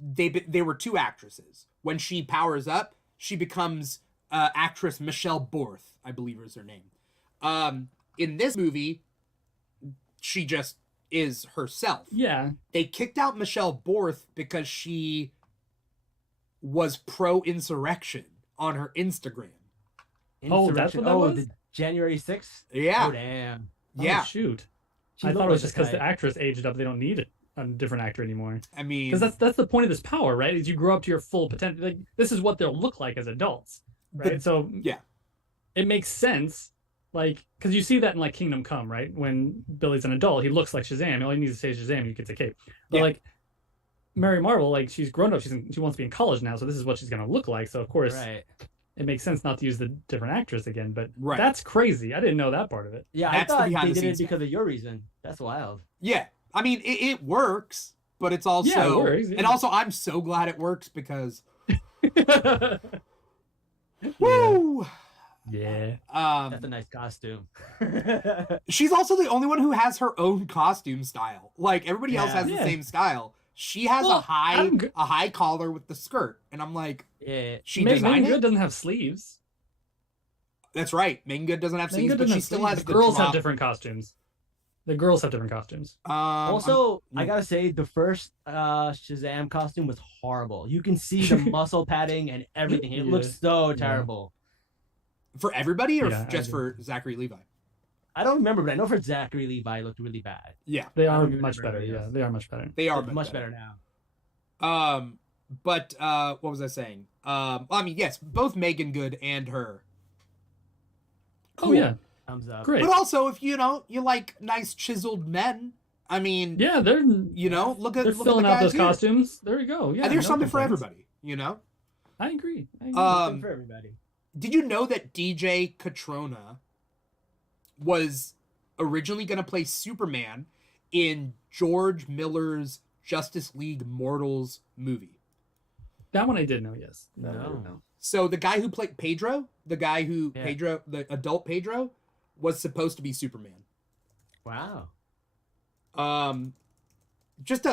they were two actresses. When she powers up, she becomes actress Michelle Borth, I believe is her name. In this movie, she just is herself. Yeah. They kicked out Michelle Borth because she was pro-insurrection on her Instagram. Oh, that's what that was? The January 6th? Yeah. Oh, damn. Yeah. Oh, shoot. I thought it was just because the actress aged up. They don't need a different actor anymore. I mean... Because that's the point of this power, right? Is you grow up to your full potential. Like, this is what they'll look like as adults, right? So yeah, it makes sense. Like, because you see that in, like, Kingdom Come, right? When Billy's an adult, he looks like Shazam. All he needs to say is Shazam, he gets a cape. But, like, Mary Marvel, like, she's grown up. She wants to be in college now, so this is what she's going to look like. So, of course, it makes sense not to use the different actress again. But that's crazy. I didn't know that part of it. Yeah, that's I thought they did it because of your reason. That's wild. Yeah. I mean, it works, but it's also... Yeah, it works. Yeah. And also, I'm so glad it works because... Woo! Yeah. That's a nice costume. She's also the only one who has her own costume style. Like everybody else has the same style. She has a high collar with the skirt, and I'm like, she designed it. Doesn't have sleeves. That's right. Megan Good doesn't have sleeves, but she still has the girls have different costumes. The girls have different costumes. Also, I gotta say, the first Shazam costume was horrible. You can see the muscle padding and everything. It looks so terrible. For everybody, or just for Zachary Levi? I don't remember, but I know for Zachary Levi, it looked really bad. Yeah, they are much better. Yeah, they are much better. They are much better now. But what was I saying? I mean, yes, both Megan Good and her. Cool. Oh yeah, thumbs up. Great. But also, if you like nice chiseled men, I mean, yeah, they're they're filling out those costumes. There you go. Yeah, and there's something for everybody. I agree. Something for everybody. Did you know that DJ Catrona was originally going to play Superman in George Miller's Justice League Mortals movie? That one I did know, yes. No. So the guy who played Pedro, Pedro, the adult Pedro, was supposed to be Superman. Wow. That's just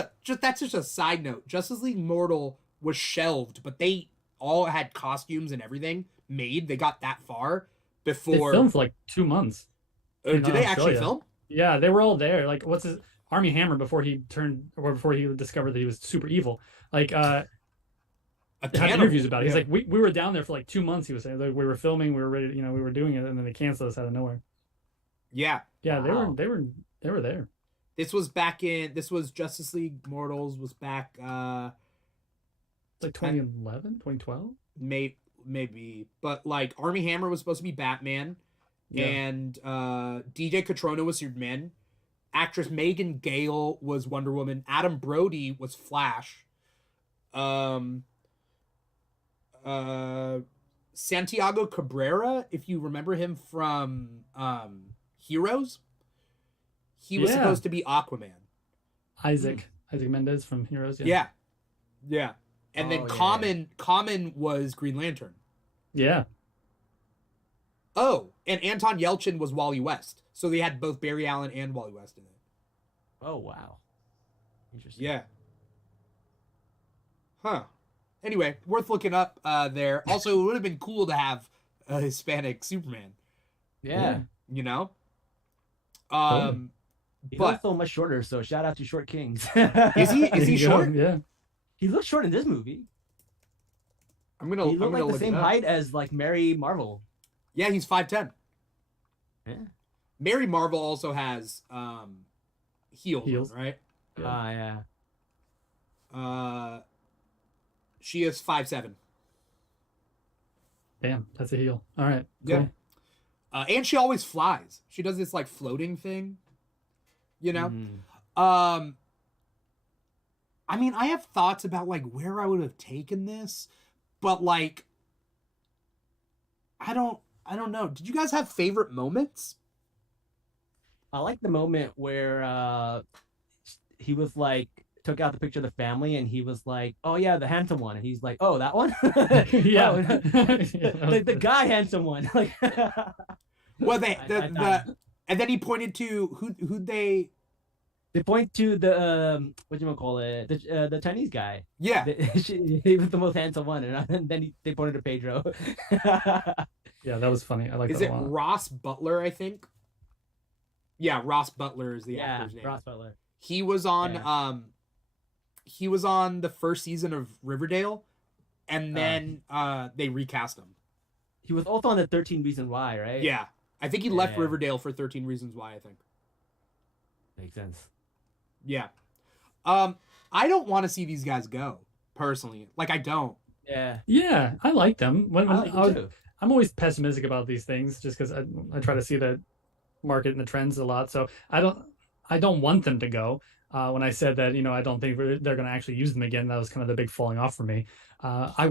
a side note. Justice League Mortal was shelved, but they all had costumes and everything made. They got that far before. They filmed for like 2 months. Did they actually film? Yeah, they were all there. Like, what's his Army Hammer before he discovered that he was super evil. Like, had interviews about it. He's like, we were down there for like 2 months. He was saying, like, we were filming, we were ready, we were doing it, and then they canceled us out of nowhere. Yeah. Yeah, wow. they were there. This was Justice League Mortals was back. It's like 2011, 2012. Maybe, but like Army Hammer was supposed to be Batman, and DJ Catrona was Superman. Actress Megan Gale was Wonder Woman. Adam Brody was Flash. Santiago Cabrera, if you remember him from Heroes, he was supposed to be Aquaman. Isaac Mendez from Heroes. Yeah. And then Common was Green Lantern. Yeah. Oh, and Anton Yelchin was Wally West. So they had both Barry Allen and Wally West in it. Oh, wow. Interesting. Yeah. Huh. Anyway, worth looking up there. Also, it would have been cool to have a Hispanic Superman. Yeah. You know? He's also much shorter, so shout out to Short Kings. Is he short? Yeah. He looks short in this movie. He looked like the same height as like Mary Marvel. Yeah, he's 5'10". Yeah. Mary Marvel also has heels, right? Yeah. She is 5'7". Damn, that's a heel. All right. Cool. Yeah. And she always flies. She does this like floating thing. I mean, I have thoughts about like where I would have taken this, but like I don't know. Did you guys have favorite moments? I like the moment where he was like took out the picture of the family and he was like, "Oh yeah, the handsome one," and he's like, "Oh, that one?" Yeah, the guy handsome one. Like, well, and then he pointed to who they. They point to the the Chinese guy. Yeah, he was the most handsome one, and then they pointed to Pedro. Yeah, that was funny. I like. Is that it a lot. Ross Butler? I think. Yeah, Ross Butler is the actor's name. Ross Butler. He was on he was on the first season of Riverdale, and then they recast him. He was also on the 13 Reasons Why, right? Yeah, I think he left Riverdale for 13 Reasons Why. I think. Makes sense. Yeah. I don't want to see these guys go, personally. Like, I don't. Yeah, I like them. I'm always pessimistic about these things just because I try to see the market and the trends a lot. So I don't want them to go. When I said that, I don't think they're going to actually use them again, that was kind of the big falling off for me. I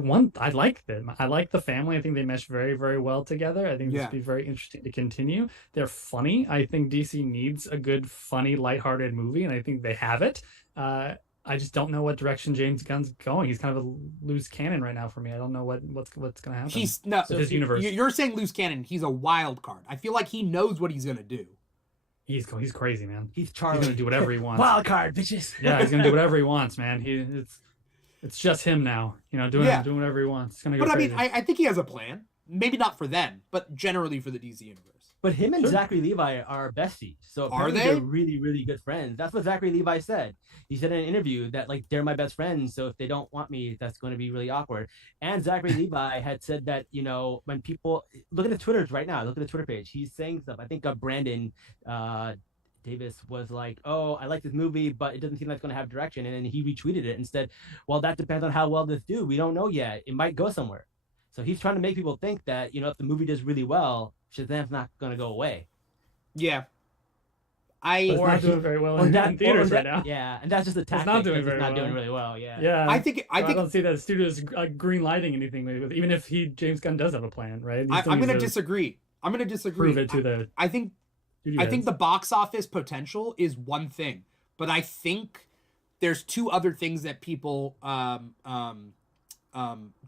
like them. I like the family. I think they mesh very, very well together. I think this would be very interesting to continue. They're funny. I think DC needs a good, funny, lighthearted movie, and I think they have it. I just don't know what direction James Gunn's going. He's kind of a loose cannon right now for me. I don't know what's going to happen. With his universe. You're saying loose cannon. He's a wild card. I feel like he knows what he's going to do. He's crazy, man. He's Charlie. He's gonna do whatever he wants. Wild card, bitches. Yeah, he's gonna do whatever he wants, man. It's just him now. Doing whatever he wants. It's gonna go crazy. I mean, I think he has a plan. Maybe not for them, but generally for the DC universe. But him and Sure. Zachary Levi are besties. So Are apparently they? they're really, really good friends. That's what Zachary Levi said. He said in an interview that like they're my best friends. So if they don't want me, that's going to be really awkward. And Zachary Levi had said that, you know, when people look at the Twitters right now, look at the Twitter page, he's saying stuff. I think Brandon Davis was like, "Oh, I like this movie, but it doesn't seem like it's going to have direction." And then he retweeted it and said, "Well, that depends on how well this do. We don't know yet. It might go somewhere." So he's trying to make people think that, you know, if the movie does really well, Shazam's not going to go away. Yeah. But it's not doing very well in theaters right now. Yeah, and that's just a tactic. It's not doing very well. Doing really well. Yeah. Yeah. I think I don't see that the studio's green lighting anything with, even if James Gunn does have a plan, right? I'm going to disagree. I'm going to disagree. Prove it to the. I think the box office potential is one thing, but I think there's two other things that people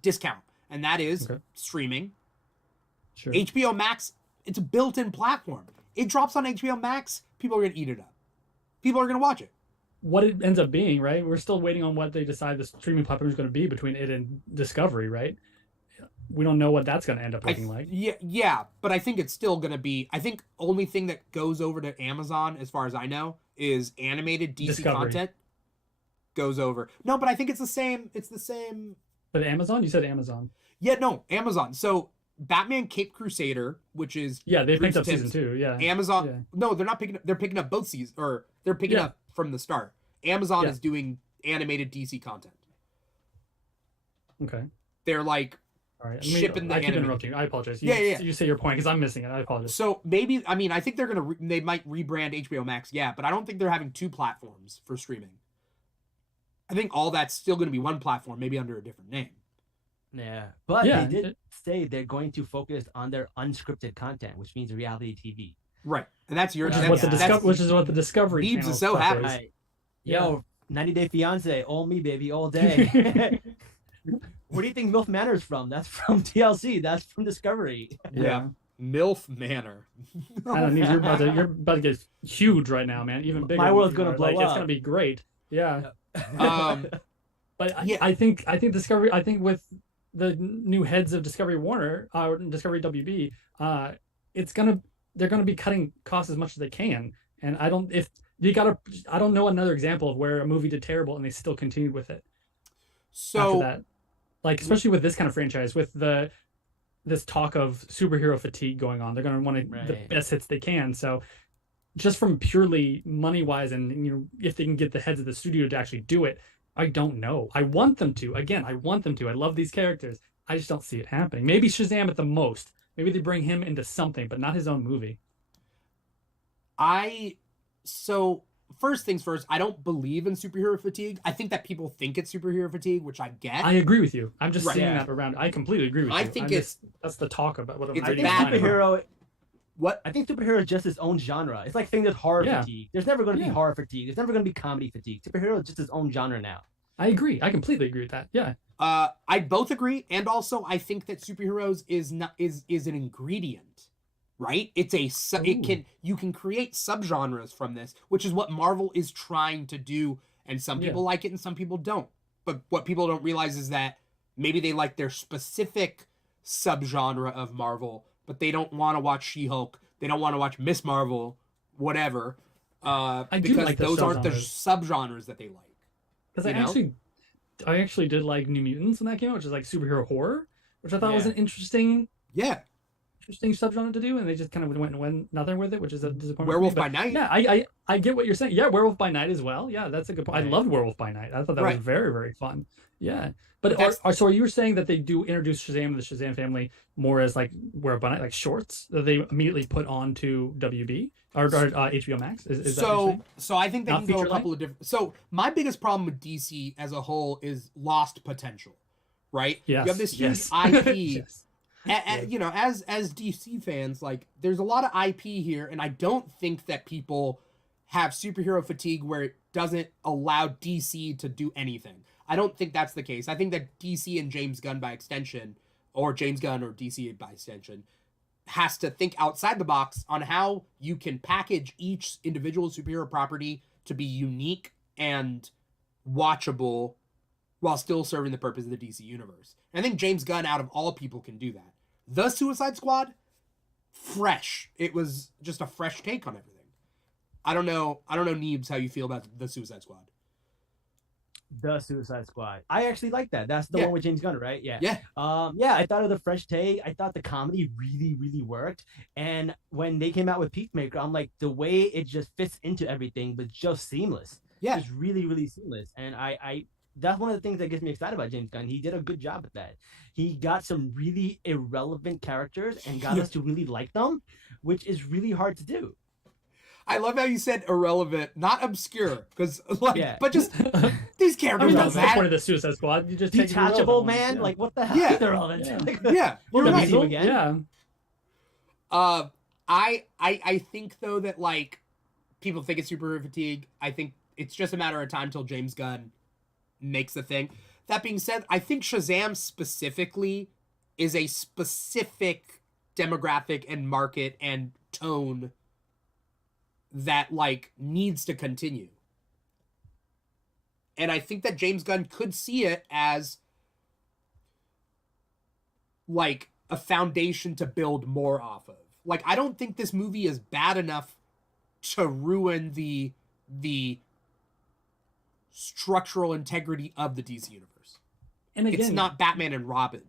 discount, and that is streaming. Sure. HBO Max, it's a built-in platform. It drops on HBO Max, people are going to eat it up. People are going to watch it. What it ends up being, right? We're still waiting on what they decide the streaming platform is going to be between it and Discovery, right? We don't know what that's going to end up looking like. Yeah, but I think it's still going to be. I think only thing that goes over to Amazon, as far as I know, is animated DC Discovery. content. Goes over. No, but I think it's the same. It's the same. But Amazon? You said Amazon. Yeah, no, Amazon. So Batman Cape Crusader, which is they picked up season 2. Yeah. Amazon. Yeah. No, they're not picking up. They're picking up both seasons, or they're picking up from the start. Amazon is doing animated DC content. Okay. They're like. All right. Shipping the I keep animated. interrupting you. I apologize. You say your point because I'm missing it. I apologize. So maybe, I mean, I think they're gonna. They might rebrand HBO Max, but I don't think they're having two platforms for streaming. I think all that's still going to be one platform, maybe under a different name. Yeah, but they did say they're going to focus on their unscripted content, which means reality TV. Right, and that's your. Which is what the Discovery Neebz Channel is so stuff happy. is. Yo, 90 Day Fiance, all me, baby, all day. Where do you think MILF Manor is from? That's from TLC. That's from Discovery. Yeah. MILF Manor. I don't need, you're about to get huge right now, man. Even bigger. My world's gonna blow up. It's gonna be great. Yeah. But yeah. I think Discovery. I think with the new heads of Discovery Warner, Discovery WB, they're gonna be cutting costs as much as they can. And I don't know another example of where a movie did terrible and they still continued with it. So after that, like especially with this kind of franchise, with this talk of superhero fatigue going on, they're gonna want the best hits they can. So just from purely money wise, and if they can get the heads of the studio to actually do it, I don't know. I want them to. Again, I want them to. I love these characters. I just don't see it happening. Maybe Shazam at the most. Maybe they bring him into something, but not his own movie. So first things first, I don't believe in superhero fatigue. I think that people think it's superhero fatigue, which I get. I agree with you. I'm just seeing that around. I completely agree with you. I think that's the talk about what I think superhero. What? I think superhero is just its own genre. It's like thing with horror fatigue. There's never going to be horror fatigue. There's never going to be comedy fatigue. Superhero is just its own genre now. I agree. I completely agree with that. Yeah. I both agree, and also I think that superheroes is an ingredient, right? You can create subgenres from this, which is what Marvel is trying to do, and some people like it and some people don't. But what people don't realize is that maybe they like their specific subgenre of Marvel, but they don't want to watch She-Hulk, they don't want to watch Miss Marvel, whatever. Because like those aren't the subgenres that they like. Because I actually did like New Mutants when that came out, which is like superhero horror, which I thought was an interesting subgenre to do, and they just kind of went nothing with it, which is a disappointment. Werewolf by Night. Yeah, I get what you're saying. Yeah, Werewolf by Night as well. Yeah, that's a good point. I loved Werewolf by Night. I thought that was very, very fun. Yeah. But so are you saying that they do introduce Shazam and the Shazam family more as like Werewolf by Night, like shorts that they immediately put onto WB or HBO Max? Is that what you're saying? So I think they Not can go a feature couple of different. So my biggest problem with DC as a whole is lost potential, right? Yes. You have this huge IP. As DC fans, like there's a lot of IP here, and I don't think that people have superhero fatigue where it doesn't allow DC to do anything. I don't think that's the case. I think that DC and James Gunn by extension, or James Gunn or DC by extension, has to think outside the box on how you can package each individual superhero property to be unique and watchable while still serving the purpose of the DC universe. And I think James Gunn, out of all people, can do that. The Suicide Squad, fresh. It was just a fresh take on everything. I don't know, Neebs, how you feel about the Suicide Squad. The Suicide Squad. I actually like that. That's the one with James Gunn, right? Yeah. Yeah. Yeah, I thought of the fresh take. I thought the comedy really, really worked. And when they came out with Peacemaker, I'm like, the way it just fits into everything was just seamless. Yeah. It's really, really seamless. And I that's one of the things that gets me excited about James Gunn. He did a good job at that. He got some really irrelevant characters and got us to really like them, which is really hard to do. I love how you said irrelevant, not obscure, because but just these I characters. mean, that's the point of the Suicide Squad. You just detachable, take man. Yeah. Like, what the hell? Yeah. They're relevant. Yeah, you're right. Again? Yeah. I think though that like people think it's superhero fatigue. I think it's just a matter of time till James Gunn makes the thing. That being said, I think Shazam specifically is a specific demographic and market and tone that like needs to continue. And I think that James Gunn could see it as like a foundation to build more off of. Like, I don't think this movie is bad enough to ruin the structural integrity of the DC universe. And again, it's not Batman and Robin,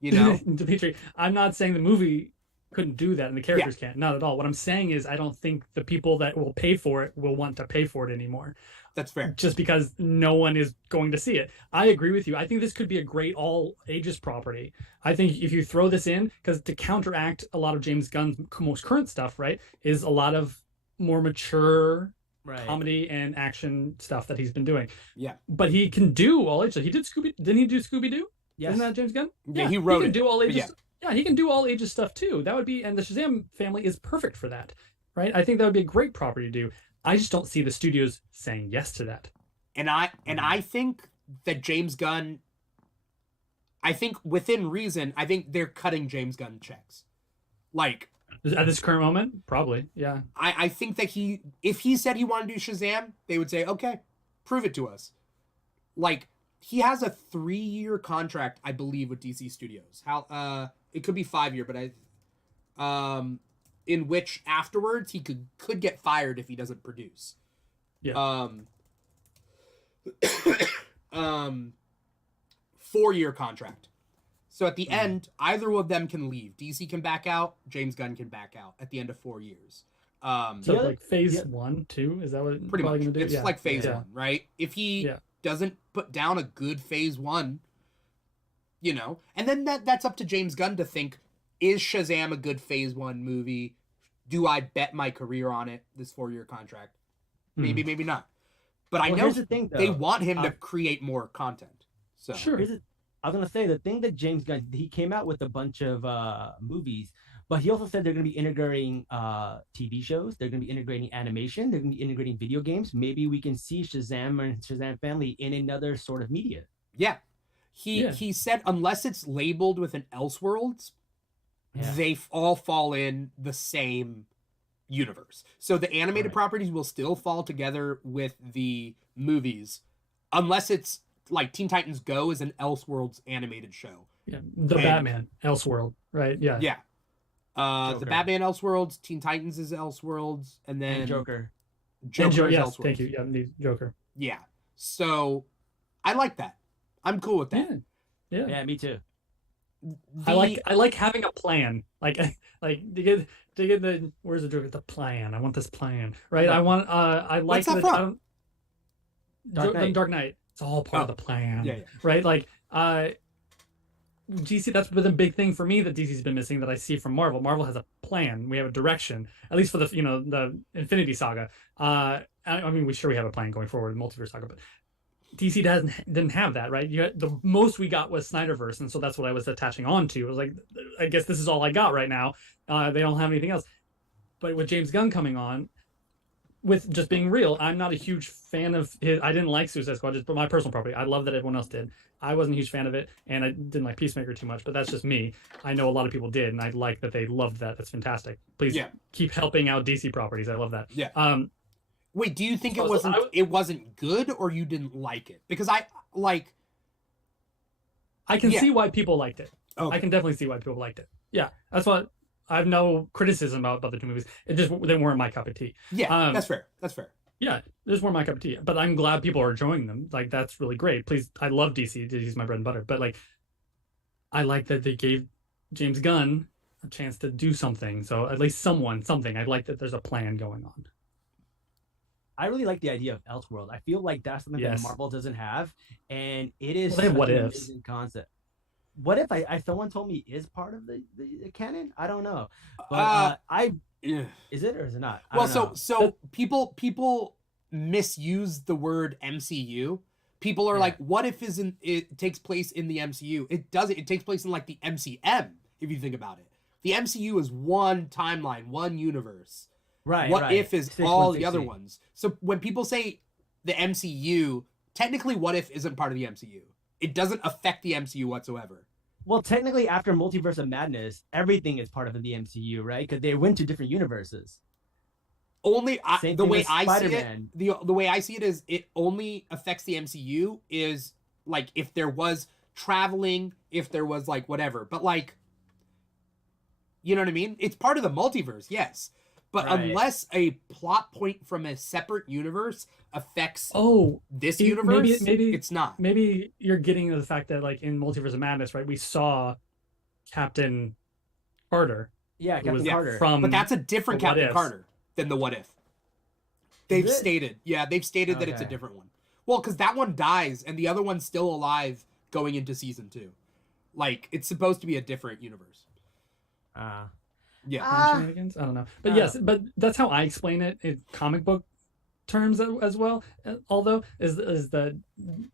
you know? Dimithri, I'm not saying the movie couldn't do that and the characters can't. Not at all. What I'm saying is I don't think the people that will pay for it will want to pay for it anymore. That's fair. Just because no one is going to see it. I agree with you. I think this could be a great all ages property. I think if you throw this in, because to counteract a lot of James Gunn's most current stuff, right, is a lot of more mature comedy and action stuff that he's been doing. Yeah. But he can do all ages. He did didn't he do Scooby-Doo? Yes. Isn't that James Gunn? Yeah, he wrote he can it. Do all ages. Yeah, he can do all ages stuff too. That would be, and the Shazam family is perfect for that, right? I think that would be a great property to do. I just don't see the studios saying yes to that. And I think that James Gunn, I think within reason, I think they're cutting James Gunn checks. Like at this current moment, probably, yeah. I think that if he said he wanted to do Shazam, they would say, okay, prove it to us. Like, he has a 3-year contract, I believe, with DC Studios. It could be 5-year, but in which afterwards he could get fired if he doesn't produce. Yeah. 4-year contract. So at the end, either of them can leave. DC can back out. James Gunn can back out at the end of 4 years. So like phase 1, 2, is that what pretty much? Gonna do? It's like phase 1, right? If he doesn't put down a good phase 1, you know, and then that's up to James Gunn to think: is Shazam a good phase 1 movie? Do I bet my career on it? This 4-year contract, maybe, maybe not. But I know they want him to create more content. So sure. I was gonna say the thing that James Gunn, he came out with a bunch of movies, but he also said they're gonna be integrating TV shows, they're gonna be integrating animation, they're gonna be integrating video games. Maybe we can see Shazam and Shazam family in another sort of media. Yeah, he said unless it's labeled with an Elseworlds, they all fall in the same universe. So the animated properties will still fall together with the movies, unless it's like Teen Titans Go is an Elseworlds animated show. Yeah, Batman Elseworld, right? Yeah. Yeah. The Batman Elseworlds, Teen Titans is Elseworlds, and then Joker. Joker is yes, Elseworlds. thank you. Yeah, the Joker. Yeah. So I like that. I'm cool with that. Yeah, me too. I like having a plan. Like to get the where's the Joker? The plan. I want this plan, right? I want I like What's that from? Dark Knight. It's all part of the plan. Yeah. Right? Like DC, that's been a big thing for me that DC's been missing that I see from Marvel. Marvel has a plan. We have a direction, at least for the Infinity Saga. I mean, we have a plan going forward, Multiverse Saga, but DC didn't have that, right? The most we got was Snyderverse, and so that's what I was attaching on to. It was like, I guess this is all I got right now. They don't have anything else. But with James Gunn coming on, with just being real, I'm not a huge fan of his. I didn't like Suicide Squad, but my personal property. I love that everyone else did. I wasn't a huge fan of it, and I didn't like Peacemaker too much, but that's just me. I know a lot of people did, and I like that they loved that. That's fantastic. Please keep helping out DC properties. I love that. Yeah. Wait, do you think it wasn't good, or you didn't like it? Because I can see why people liked it. Okay. I can definitely see why people liked it. Yeah, that's what I have no criticism about the two movies. It just they weren't my cup of tea. Yeah, that's fair. That's fair. Yeah, this weren't my cup of tea. But I'm glad people are enjoying them. Like that's really great. Please, I love DC. DC's my bread and butter. But like, I like that they gave James Gunn a chance to do something. So at least something. I like that there's a plan going on. I really like the idea of Elseworld. I feel like that's something that Marvel doesn't have, and it is they have what ifs concept. What if I someone told me is part of the canon? I don't know, but is it or is it not? So people misuse the word MCU. People are like, what if it takes place in the MCU? It doesn't. It takes place in like the MCM. If you think about it, the MCU is one timeline, one universe. Right. What if is all the other ones. So when people say the MCU, technically What If isn't part of the MCU. It doesn't affect the MCU whatsoever. Well, technically after Multiverse of Madness, everything is part of the MCU, right? Because they went to different universes. The way I see it is it only affects the MCU is like if there was traveling, if there was like whatever. But like, you know what I mean? It's part of the multiverse, yes. But unless a plot point from a separate universe affects this universe, maybe it's not. Maybe you're getting to the fact that like in Multiverse of Madness, right? We saw Captain Carter. Yeah, Captain Carter. But that's a different Captain Carter than the What If. They've stated that it's a different one. Well, because that one dies and the other one's still alive going into season 2. Like, it's supposed to be a different universe. Shenanigans? I don't know. But yes, but that's how I explain it in comic book terms as well. Although is that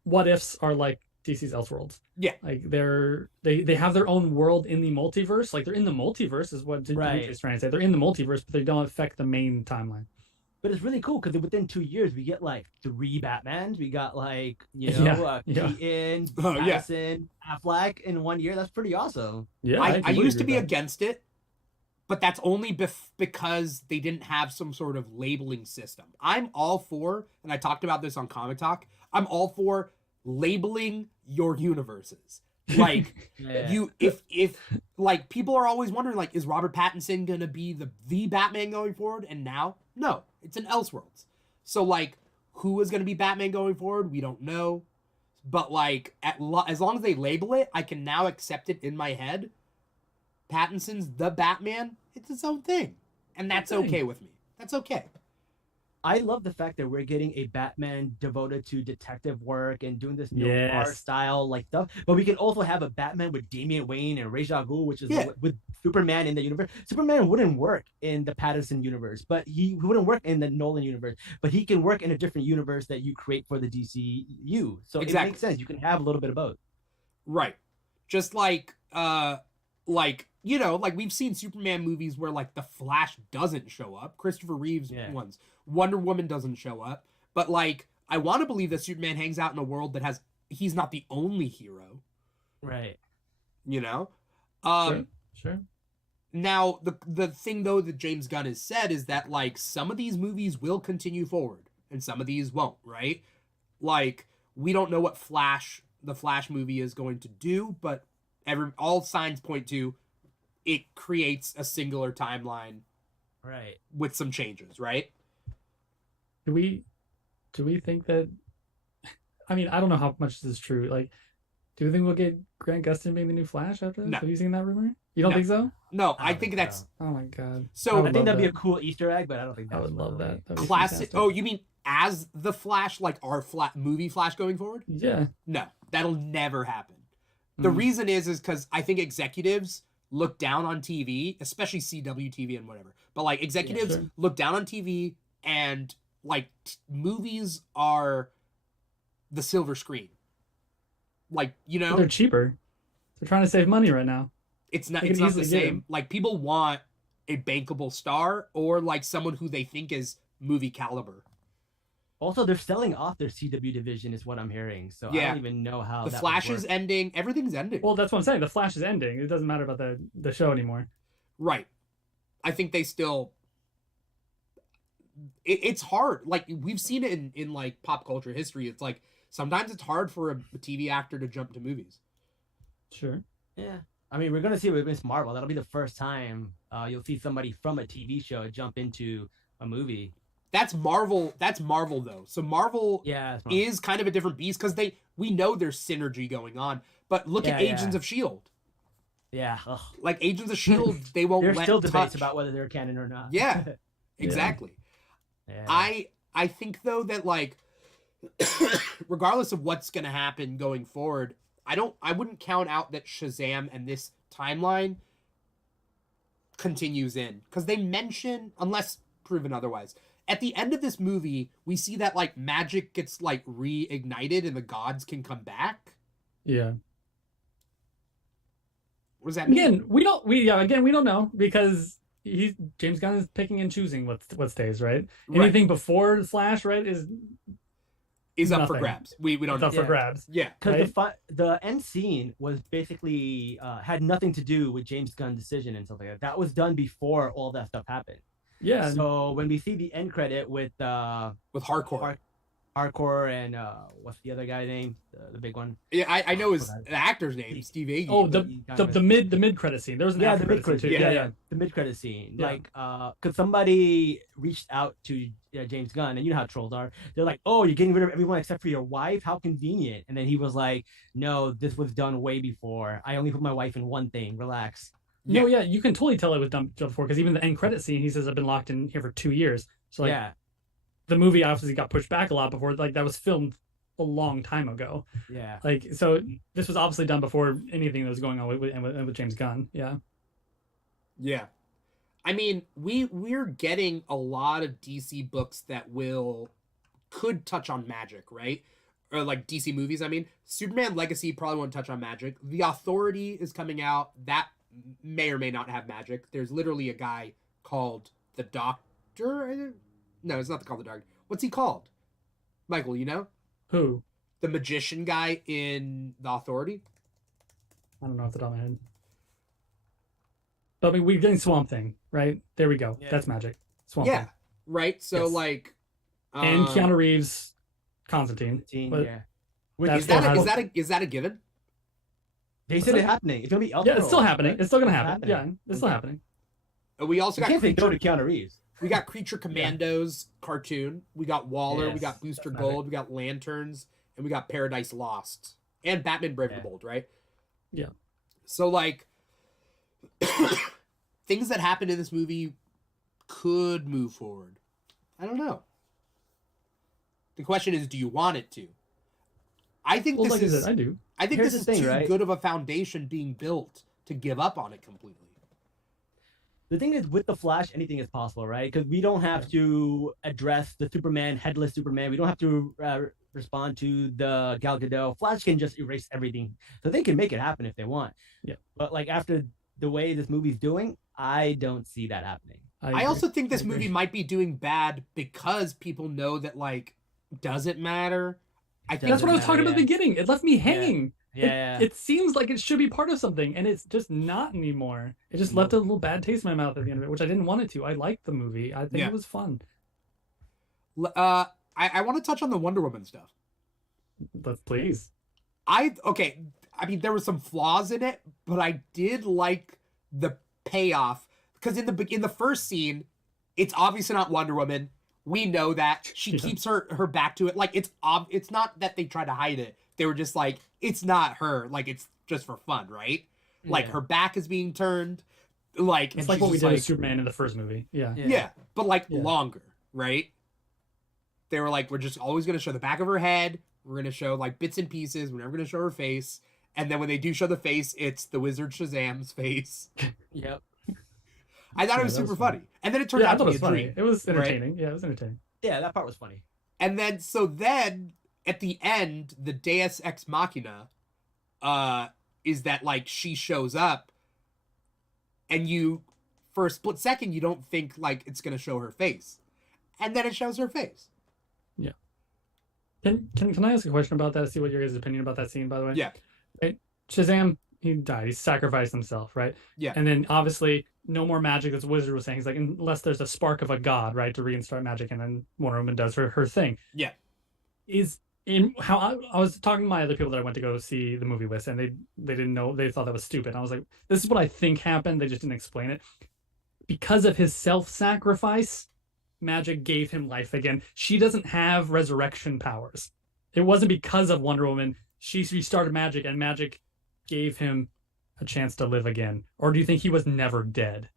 What Ifs are like DC's Elseworlds. Yeah. Like they have their own world in the multiverse. Like they're in the multiverse is what Dimitri's trying to say. They're in the multiverse, but they don't affect the main timeline. But it's really cool because within 2 years we get like 3 Batmans. We got like Keaton, Pattinson, Affleck in 1 year. That's pretty awesome. Yeah, I used to be against it, but that's only because they didn't have some sort of labeling system. I'm all for, and I talked about this on Comic Talk. I'm all for labeling your universes. Like if like people are always wondering like, is Robert Pattinson gonna be the Batman going forward? And now, no, it's an Elseworlds. So like, who is gonna be Batman going forward? We don't know. But like, as long as they label it, I can now accept it in my head. Pattinson's the Batman. It's its own thing, and that's okay with me. That's okay. I love the fact that we're getting a Batman devoted to detective work and doing this noir style like stuff. But we can also have a Batman with Damian Wayne and Ra's al Ghul, which is with Superman in the universe. Superman wouldn't work in the Pattinson universe, but he wouldn't work in the Nolan universe. But he can work in a different universe that you create for the DCU. So it makes sense. You can have a little bit of both. Right. Just like you know, like we've seen Superman movies where like the Flash doesn't show up. Christopher Reeves ones. Wonder Woman doesn't show up. But like, I want to believe that Superman hangs out in a world that he's not the only hero. Right. You know? Sure. Now, the thing though that James Gunn has said is that like some of these movies will continue forward and some of these won't, right? Like, we don't know what the Flash movie is going to do, but all signs point to it creates a singular timeline, right, with some changes, right? Do we think that? I mean, I don't know how much this is true. Like, do you think we'll get Grant Gustin being the new Flash after this? No. Have you seen that rumor? You don't think so? No, I think that's. So. Oh my god! So I think that'd be a cool Easter egg, but I don't think I would love that. Classic. Oh, you mean as the Flash, like our movie Flash going forward? Yeah. No, that'll never happen. The reason is because I think executives look down on TV, especially CW TV and whatever. But like executives look down on TV and like movies are the silver screen. Like, you know, but they're cheaper. They're trying to save money right now. It's not the same. Like, people want a bankable star or like someone who they think is movie caliber. Also, they're selling off their CW division, is what I'm hearing. So I don't even know how the Flash is ending. Everything's ending. Well, that's what I'm saying. The Flash is ending. It doesn't matter about the show anymore. Right. I think they still. It's hard. Like, we've seen it in like pop culture history. It's like sometimes it's hard for a TV actor to jump to movies. Sure. Yeah. I mean, we're gonna see it with Miss Marvel. That'll be the first time you'll see somebody from a TV show jump into a movie. That's Marvel. That's Marvel though. So Marvel is kind of a different beast because we know there's synergy going on. But look at Agents of Shield. Yeah. Ugh. Like Agents of Shield, they won't. There's still debates touch. about whether they're canon or not. Yeah, exactly. Yeah. I think though that like, regardless of what's gonna happen going forward, I wouldn't count out that Shazam and this timeline continues in because they mention, unless proven otherwise, at the end of this movie we see that like magic gets like reignited and the gods can come back. Yeah. What does that mean? Again, we don't know because James Gunn is picking and choosing what stays, right? Anything before the Flash, right, is up for grabs. We don't know. Up for grabs. Yeah. Because the end scene was basically had nothing to do with James Gunn's decision and stuff like that. That was done before all that stuff happened. Yeah. So when we see the end credit with Hardcore and what's the other guy name? The big one. Yeah, I know his actor's name, Steve Agee. Oh, the mid credit scene. There was an the mid credit scene. Yeah, the mid credit scene. Yeah. Like, because somebody reached out to James Gunn, and you know how trolls are. They're like, "Oh, you're getting rid of everyone except for your wife? How convenient!" And then he was like, "No, this was done way before. I only put my wife in one thing. Relax." No, yeah, you can totally tell it was done before because even the end credit scene, he says, "I've been locked in here for 2 years." So like, the movie obviously got pushed back a lot before. Like that was filmed a long time ago. Yeah. Like so, this was obviously done before anything that was going on with James Gunn. Yeah. Yeah. I mean, we're getting a lot of DC books that could touch on magic, right? Or like DC movies. I mean, Superman Legacy probably won't touch on magic. The Authority is coming out. That may or may not have magic. There's literally a guy called the Doctor. No, it's not called the Doctor. What's he called? Michael, you know? Who? The magician guy in The Authority? I don't know off the top of my head. But I mean, we're getting Swamp Thing, right? There we go. Yeah. That's magic. Swamp Thing. Right? So, like... and Keanu Reeves, Constantine. Yeah. Is that a given? They said it's happening. It's going to be Elseworlds. Yeah, it's still happening. It's still going to happen. Yeah, it's still happening. We also got... can't say no to Keanu Reeves. We got Creature Commandos cartoon. We got Waller. We got Booster Gold. We got Lanterns. And we got Paradise Lost. And Batman Brave and the Bold, right? Yeah. So, like, things that happened in this movie could move forward. I don't know. The question is, do you want it to? I think this is... I do. I think this is too good of a foundation being built to give up on it completely. The thing is, with the Flash, anything is possible, right? Because we don't have to address the Superman, headless Superman. We don't have to respond to the Gal Gadot. Flash can just erase everything. So they can make it happen if they want. Yeah. But like after the way this movie's doing, I don't see that happening. I also think this movie might be doing bad because people know that, like, does it matter? I think that's what I was talking about at the beginning. It left me hanging. Yeah. It seems like it should be part of something, and it's just not anymore. It just left a little bad taste in my mouth at the end of it, which I didn't want it to. I liked the movie. I think it was fun. I want to touch on the Wonder Woman stuff. Let's please. I mean, there were some flaws in it, but I did like the payoff because in the first scene, it's obviously not Wonder Woman. We know that she keeps her back to it. Like it's not that they try to hide it. They were just like, it's not her. Like, it's just for fun, right? Yeah. Like, her back is being turned. Like, it's like what we did with Superman in the first movie. Yeah. But, like, longer, right? They were like, we're just always going to show the back of her head. We're going to show, like, bits and pieces. We're never going to show her face. And then when they do show the face, it's the Wizard Shazam's face. Yep. I thought it was super funny. And then it turned out to be a dream. It was entertaining. Right? Yeah, it was entertaining. Yeah, that part was funny. And then, at the end, the Deus Ex Machina is that, like, she shows up and you, for a split second, you don't think, like, it's going to show her face. And then it shows her face. Yeah. Can I ask a question about that? See what your guys' opinion about that scene, by the way? Yeah. Right? Shazam, he died. He sacrificed himself, right? Yeah. And then, obviously, no more magic, as Wizard was saying. He's like, unless there's a spark of a god, right, to restart magic, and then Wonder Woman does her thing. Yeah. in how I was talking to my other people that I went to go see the movie with, and they didn't know, they thought that was stupid. And I was like, this is what I think happened. They just didn't explain it. Because of his self-sacrifice, magic gave him life again. She doesn't have resurrection powers. It wasn't because of Wonder Woman. She restarted magic, and magic gave him a chance to live again. Or do you think he was never dead?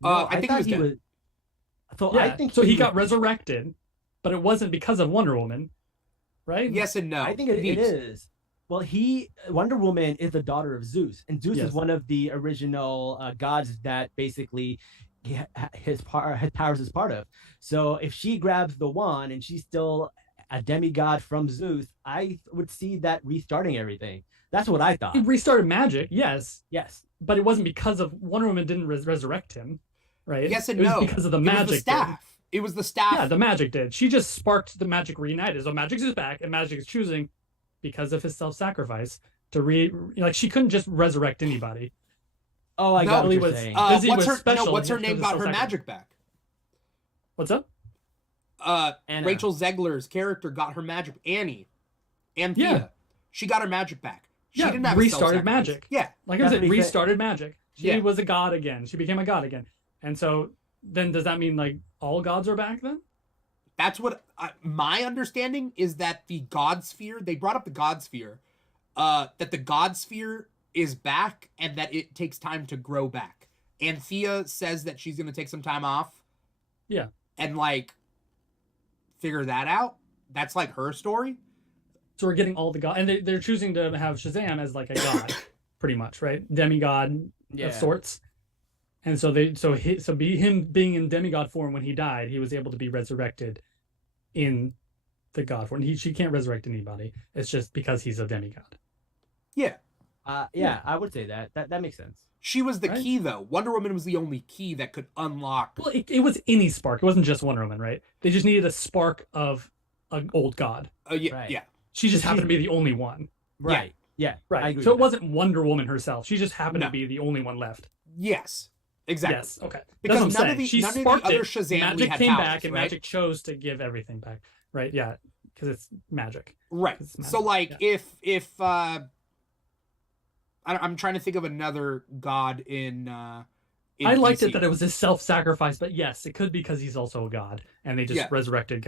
No, I think he was dead. So Yeah, I think so he got resurrected, but it wasn't because of Wonder Woman, right? Yes and no. I think it is. Well, Wonder Woman is the daughter of Zeus, and Zeus Yes. is one of the original gods that basically his powers is part of. So if she grabs the wand and she's still a demigod from Zeus, I would see that restarting everything. That's what I thought. He restarted magic, yes, Yes. but it wasn't because of Wonder Woman didn't resurrect him, right? Yes and it was no. because of the It magic. was the staff. It was the staff. Yeah, the magic did. She just sparked the magic reunited. So magic is back, and magic is choosing because of his self-sacrifice to like she couldn't just resurrect anybody. Oh, I got what you're saying. What's her name got her magic back? What's up? Rachel Zegler's character got her magic. Annie. Anthea. Yeah. She got her magic back. She Yeah, didn't have restarted magic. Yeah. Like I said, restarted magic. She Yeah. was a god again. She became a god again. And so then does that mean like all gods are back then? That's what my understanding is, that the God Sphere, they brought up the God Sphere, that the God Sphere is back and that it takes time to grow back. Anthea says that she's going to take some time off. Yeah. And like figure that out. That's like her story. So we're getting all the gods, and they're choosing to have Shazam as like a god, pretty much, right? Demigod of sorts. And so him being in demigod form when he died, he was able to be resurrected in the god form. She can't resurrect anybody. It's just because he's a demigod. Yeah. I would say that makes sense. She was the key, though. Wonder Woman was the only key that could unlock. Well, it was any spark. It wasn't just Wonder Woman, right? They just needed a spark of an old god. Yeah. She just happened to be the only one. Right. Yeah. Right. I agree So it with wasn't Wonder Woman herself. She just happened to be the only one left. Yes. Exactly. Yes. Okay. Because none of the other Shazam magic had came powers, back, and right? magic chose to give everything back. Right. Yeah. Because it's magic. Right. It's magic. So like if I'm trying to think of another god in I liked DC. it that it was a self-sacrifice, but yes, it could be because he's also a god, and they just resurrected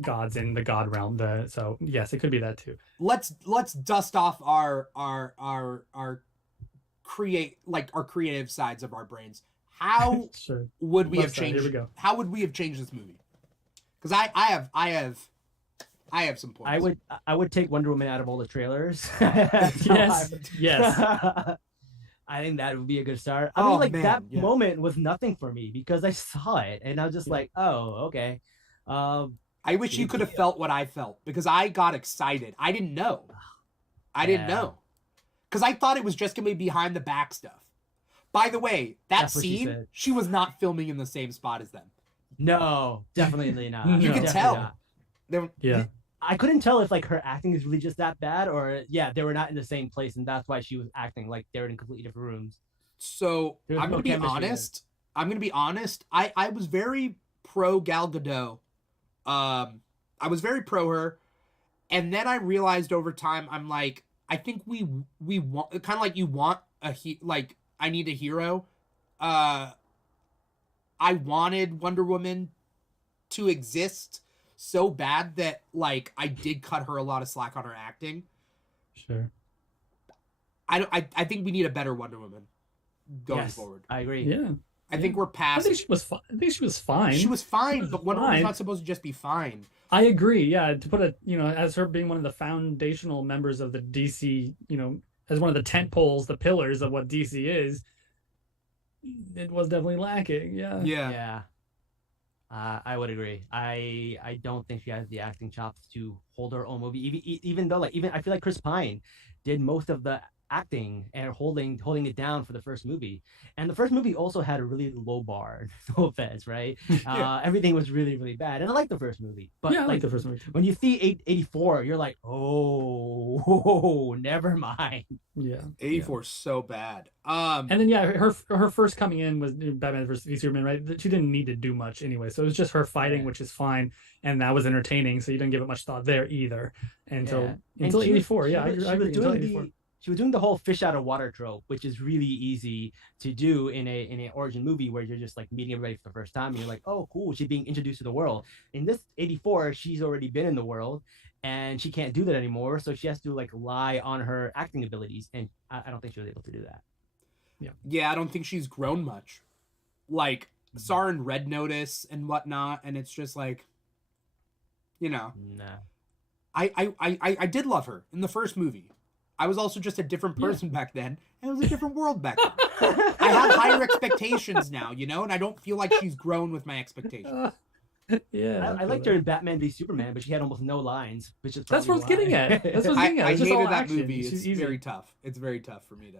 gods in the god realm. So yes, it could be that too. Let's dust off our creative sides of our brains. How Sure. would we have Left side, changed? here we go. How would we have changed this movie? Because I have some points. I would take Wonder Woman out of all the trailers. Yes. I think that would be a good start. I mean, that moment was nothing for me because I saw it and I was just like, oh, okay. I wish you could have felt what I felt, because I got excited. I didn't know. Because I thought it was just going to be behind the back stuff. By the way, that scene, she was not filming in the same spot as them. No, definitely not. You can tell. Yeah. I couldn't tell if like her acting is really just that bad, or they were not in the same place and that's why she was acting like they were in completely different rooms. So I'm gonna be honest. I was very pro Gal Gadot. I was very pro her, and then I realized over time, I'm like, I think we want, kind of like you want like I need a hero. I wanted Wonder Woman to exist so bad that like I did cut her a lot of slack on her acting. Sure. I think we need a better Wonder Woman going forward. I agree. Yeah. I think we're past. I think she was fine. She was fine, but Wonder Woman's not supposed to just be fine. I agree. Yeah, to put as her being one of the foundational members of the DC, as one of the tent poles, the pillars of what DC is, it was definitely lacking. Yeah. Yeah. I would agree. I don't think she has the acting chops to hold her own movie. Even though I feel like Chris Pine did most of the acting and holding it down for the first movie. And the first movie also had a really low bar, no offense, right? Yeah. Everything was really, really bad. And I like the first movie. But Yeah, I like like the first movie. when you see 84, you're like, oh, never mind. Yeah. 84 is so bad. And then yeah, her first coming in was Batman vs Superman, right? She didn't need to do much anyway, so it was just her fighting, which is fine, and that was entertaining. So you didn't give it much thought there either until 84. I agree. Until 84. She was doing the whole fish out of water trope, which is really easy to do in an origin movie where you're just like meeting everybody for the first time and you're like, oh cool, she's being introduced to the world. In this 84, she's already been in the world and she can't do that anymore, so she has to like rely on her acting abilities, and I don't think she was able to do that. Yeah, I don't think she's grown much. Like, saw her in Red Notice and whatnot, and it's just like, you know. Nah. I did love her in the first movie. I was also just a different person back then, and it was a different world back then. I have higher expectations now, you know, and I don't feel like she's grown with my expectations. I liked her in Batman v Superman, but she had almost no lines, which is that's what I was getting at. That's what I was getting at. I It's just all hated that action. movie. It's easy. very tough. It's very tough for me to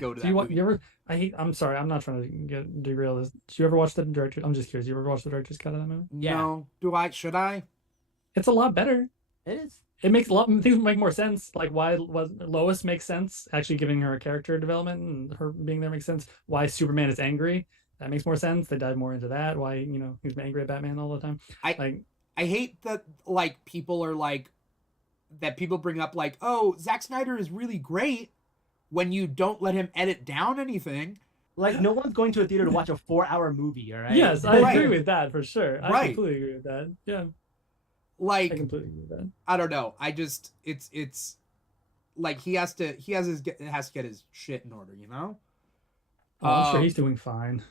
go to Do that you want? movie. You ever? I'm sorry. I'm not trying to derail this. Did you ever watch the director? I'm just curious. You ever watch the director's cut of that movie? Yeah. No. Do I? Should I? It's a lot better. It is. It makes a lot things make more sense. Like why Lois makes sense, actually giving her a character development and her being there makes sense. Why Superman is angry, that makes more sense. They dive more into that. Why, you know, he's angry at Batman all the time. I hate that, like, people are like, that people bring up like, oh, Zack Snyder is really great when you don't let him edit down anything. Like, no one's going to a theater to watch a 4-hour movie, all right? Yes, I agree with that for sure. I completely agree with that. Yeah. Like, I completely agree with that. I don't know. I just, it's like he has to get his shit in order, you know? Oh, I'm sure he's doing fine.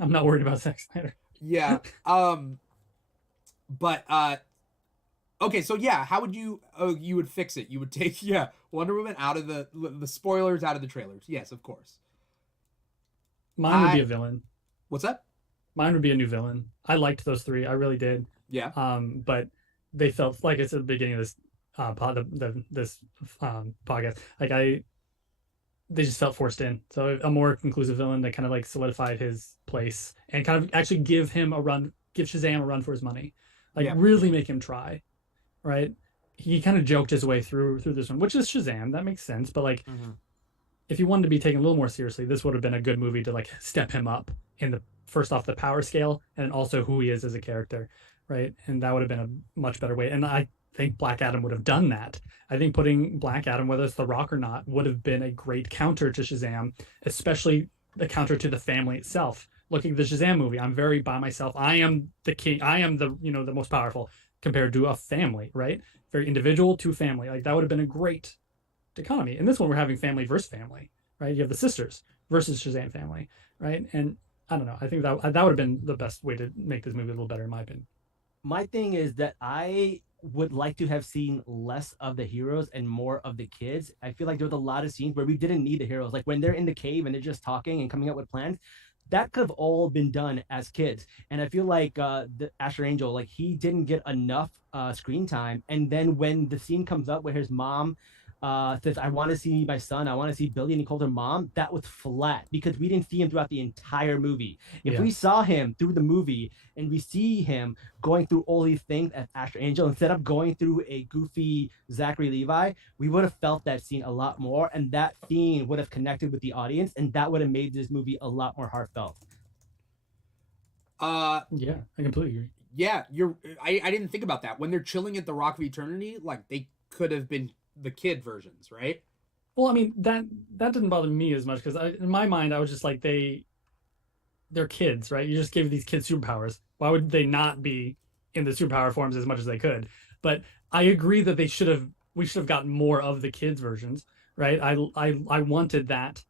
I'm not worried about Zack Snyder. Yeah. But okay, so yeah, how would you you would fix it? You would take Wonder Woman out of the spoilers, out of the trailers. Yes, of course. Mine would be a villain. What's that? Mine would be a new villain. I liked those three. I really did. Yeah. But they felt like it's at the beginning of this podcast. Like they just felt forced in. So a more conclusive villain that kind of like solidified his place and kind of actually give Shazam a run for his money. Like really make him try. Right? He kind of joked his way through this one, which is Shazam. That makes sense. But like if you wanted to be taken a little more seriously, this would have been a good movie to like step him up in the first off the power scale and also who he is as a character. Right. And that would have been a much better way. And I think Black Adam would have done that. I think putting Black Adam, whether it's The Rock or not, would have been a great counter to Shazam, especially the counter to the family itself. Looking at the Shazam movie, I'm very by myself. I am the king. I am the most powerful compared to a family, right? Very individual to family. Like that would have been a great dichotomy. In this one, we're having family versus family, right? You have the sisters versus Shazam family, right? And I don't know. I think that would have been the best way to make this movie a little better, in my opinion. My thing is that I would like to have seen less of the heroes and more of the kids. I feel like there was a lot of scenes where we didn't need the heroes. Like when they're in the cave and they're just talking and coming up with plans, that could have all been done as kids. And I feel like the Asher Angel, like he didn't get enough screen time. And then when the scene comes up where his mom says, I want to see my son, I want to see Billy, and he called her mom, that was flat because we didn't see him throughout the entire movie. If we saw him through the movie and we see him going through all these things as Asher Angel, instead of going through a goofy Zachary Levi, we would have felt that scene a lot more, and that scene would have connected with the audience, and that would have made this movie a lot more heartfelt. Yeah, I completely agree. Yeah, I didn't think about that. When they're chilling at the Rock of Eternity, like they could have been the kid versions, right? Well, I mean that didn't bother me as much because in my mind I was just like they're kids, right? You just gave these kids superpowers. Why would they not be in the superpower forms as much as they could? But I agree that we should have gotten more of the kids versions, right? I wanted that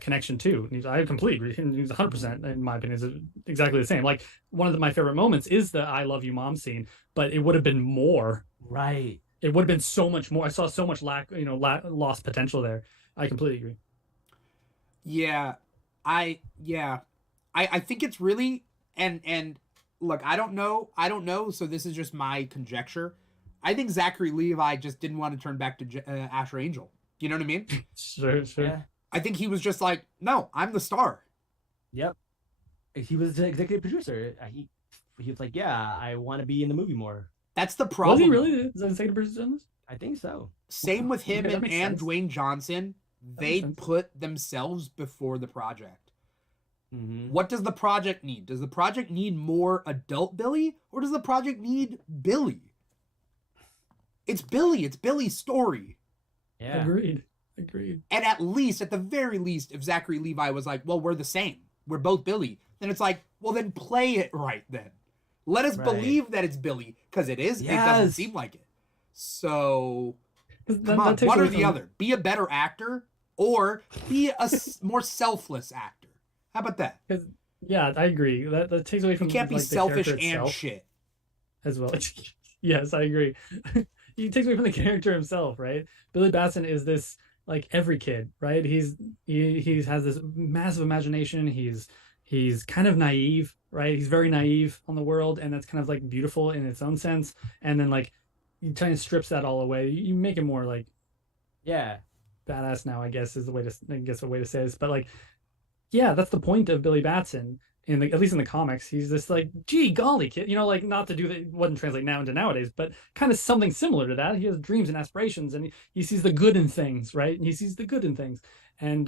connection too. I completely agree. He's 100% in my opinion is exactly the same. Like one of my favorite moments is the "I love you, mom" scene, but it would have been more. Right. It would have been so much more. I saw so much lost potential there. I completely agree. Yeah, I think it's really and look, I don't know. So this is just my conjecture. I think Zachary Levi just didn't want to turn back to Asher Angel. You know what I mean? Sure. Yeah. I think he was just like, no, I'm the star. Yep. He was the executive producer. He was like, yeah, I want to be in the movie more. That's the problem. Was he really? Is that the second person on this? I think so. Same with him Okay, and sense. Dwayne Johnson. They put themselves before the project. Mm-hmm. What does the project need? Does the project need more adult Billy, or does the project need Billy? It's Billy. It's Billy's story. Yeah. Agreed. And at the very least, if Zachary Levi was like, well, we're the same. We're both Billy. Then it's like, well, then play it right then. Let us believe that it's Billy, because it is. Yes. It doesn't seem like it. So, come on, one or the other. Be a better actor, or be a more selfless actor. How about that? Yeah, I agree. That takes away from you can't be like, selfish and itself. Shit. As well. Yes, I agree. He takes away from the character himself, right? Billy Batson is this like every kid, right? He has this massive imagination. He's kind of naive, right? He's very naive on the world, and that's kind of like beautiful in its own sense. And then like you kind of strips that all away. You make it more like badass now, I guess is a way to say this. But like, yeah, that's the point of Billy Batson. At least in the comics, he's this like, gee golly kid, like not to do that, it wouldn't translate now into nowadays, but kind of something similar to that. He has dreams and aspirations, and he sees the good in things, right? And he sees the good in things, and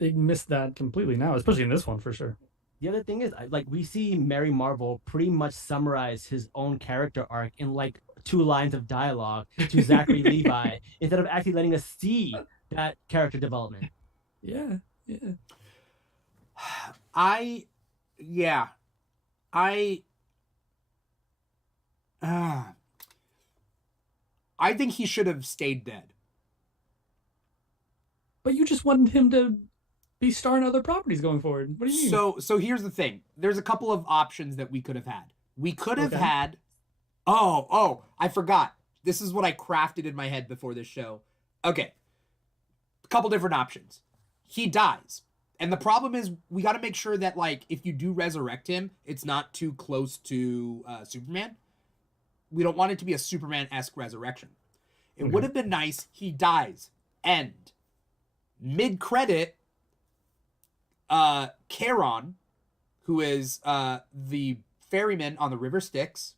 they missed that completely now, especially in this one for sure. The other thing is, like, we see Mary Marvel pretty much summarize his own character arc in like 2 lines of dialogue to Zachary Levi instead of actually letting us see that character development. Yeah. I think he should have stayed dead. But you just wanted him to be starring other properties going forward. What do you mean? So here's the thing. There's a couple of options that we could have had. We could have had... Oh, I forgot. This is what I crafted in my head before this show. Okay. A couple different options. He dies. And the problem is, we got to make sure that, like, if you do resurrect him, it's not too close to Superman. We don't want it to be a Superman-esque resurrection. It would have been nice. He dies. End. Mid-credit, Charon, who is the ferryman on the River Styx,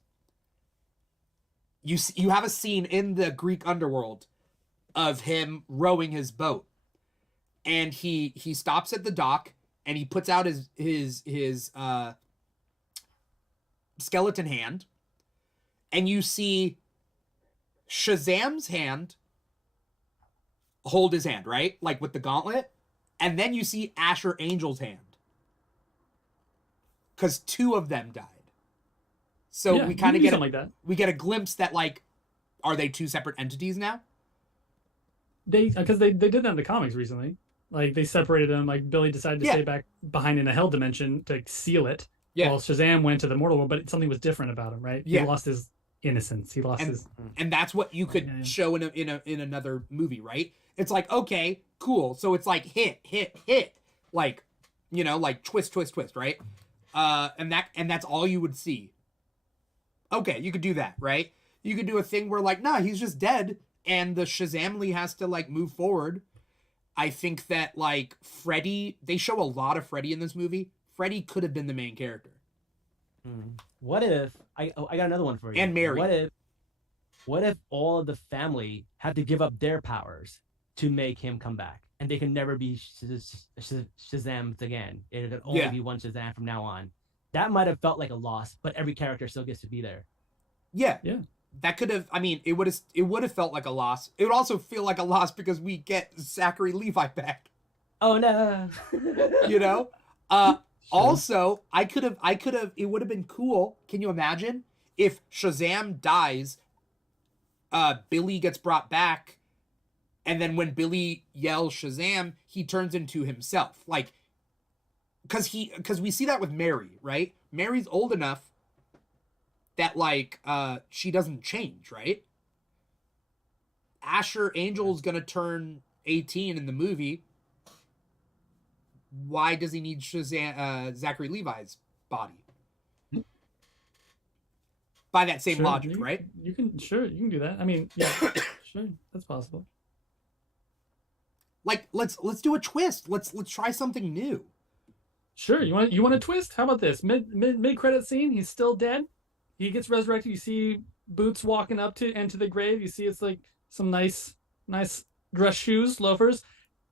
you have a scene in the Greek underworld of him rowing his boat. And he stops at the dock and he puts out his skeleton hand, and you see Shazam's hand hold his hand, right? Like with the gauntlet. And then you see Asher Angel's hand. Because 2 of them died. So we kind of get we get a glimpse that, like, are they 2 separate entities now? Because they did that in the comics recently. Like, they separated them. Like, Billy decided to stay back behind in a hell dimension to seal it. Yeah. While Shazam went to the mortal world, but something was different about him, right? Yeah. He lost his innocence. He lost his... And that's what you could show in another movie, right? It's like, okay, cool. So it's like hit. Like, like twist, right? And that's all you would see. Okay, you could do that, right? You could do a thing where, like, nah, he's just dead, and the Shazamly has to, like, move forward. I think that, like, Freddy, they show a lot of Freddy in this movie. Freddy could have been the main character. What if I got another one for you? And Mary. What if all of the family had to give up their powers to make him come back, and they can never be Shazam's again? It could only be one Shazam from now on. That might have felt like a loss, but every character still gets to be there. Yeah. That could have, I mean, it would have felt like a loss. It would also feel like a loss because we get Zachary Levi back. Oh no. Sure. Also, I could have, it would have been cool. Can you imagine if Shazam dies, Billy gets brought back, and then when Billy yells Shazam, he turns into himself. Like, because we see that with Mary, right? Mary's old enough that, like, she doesn't change, right? Asher Angel's gonna turn 18 in the movie. Why does he need Zachary Levi's body? By that same logic, right? You can do that. I mean, yeah, sure, that's possible. Like let's do a twist. Let's try something new. Sure. You want a twist? How about this? Mid credit scene, he's still dead. He gets resurrected. You see Boots walking up to into the grave. You see it's like some nice dress shoes, loafers.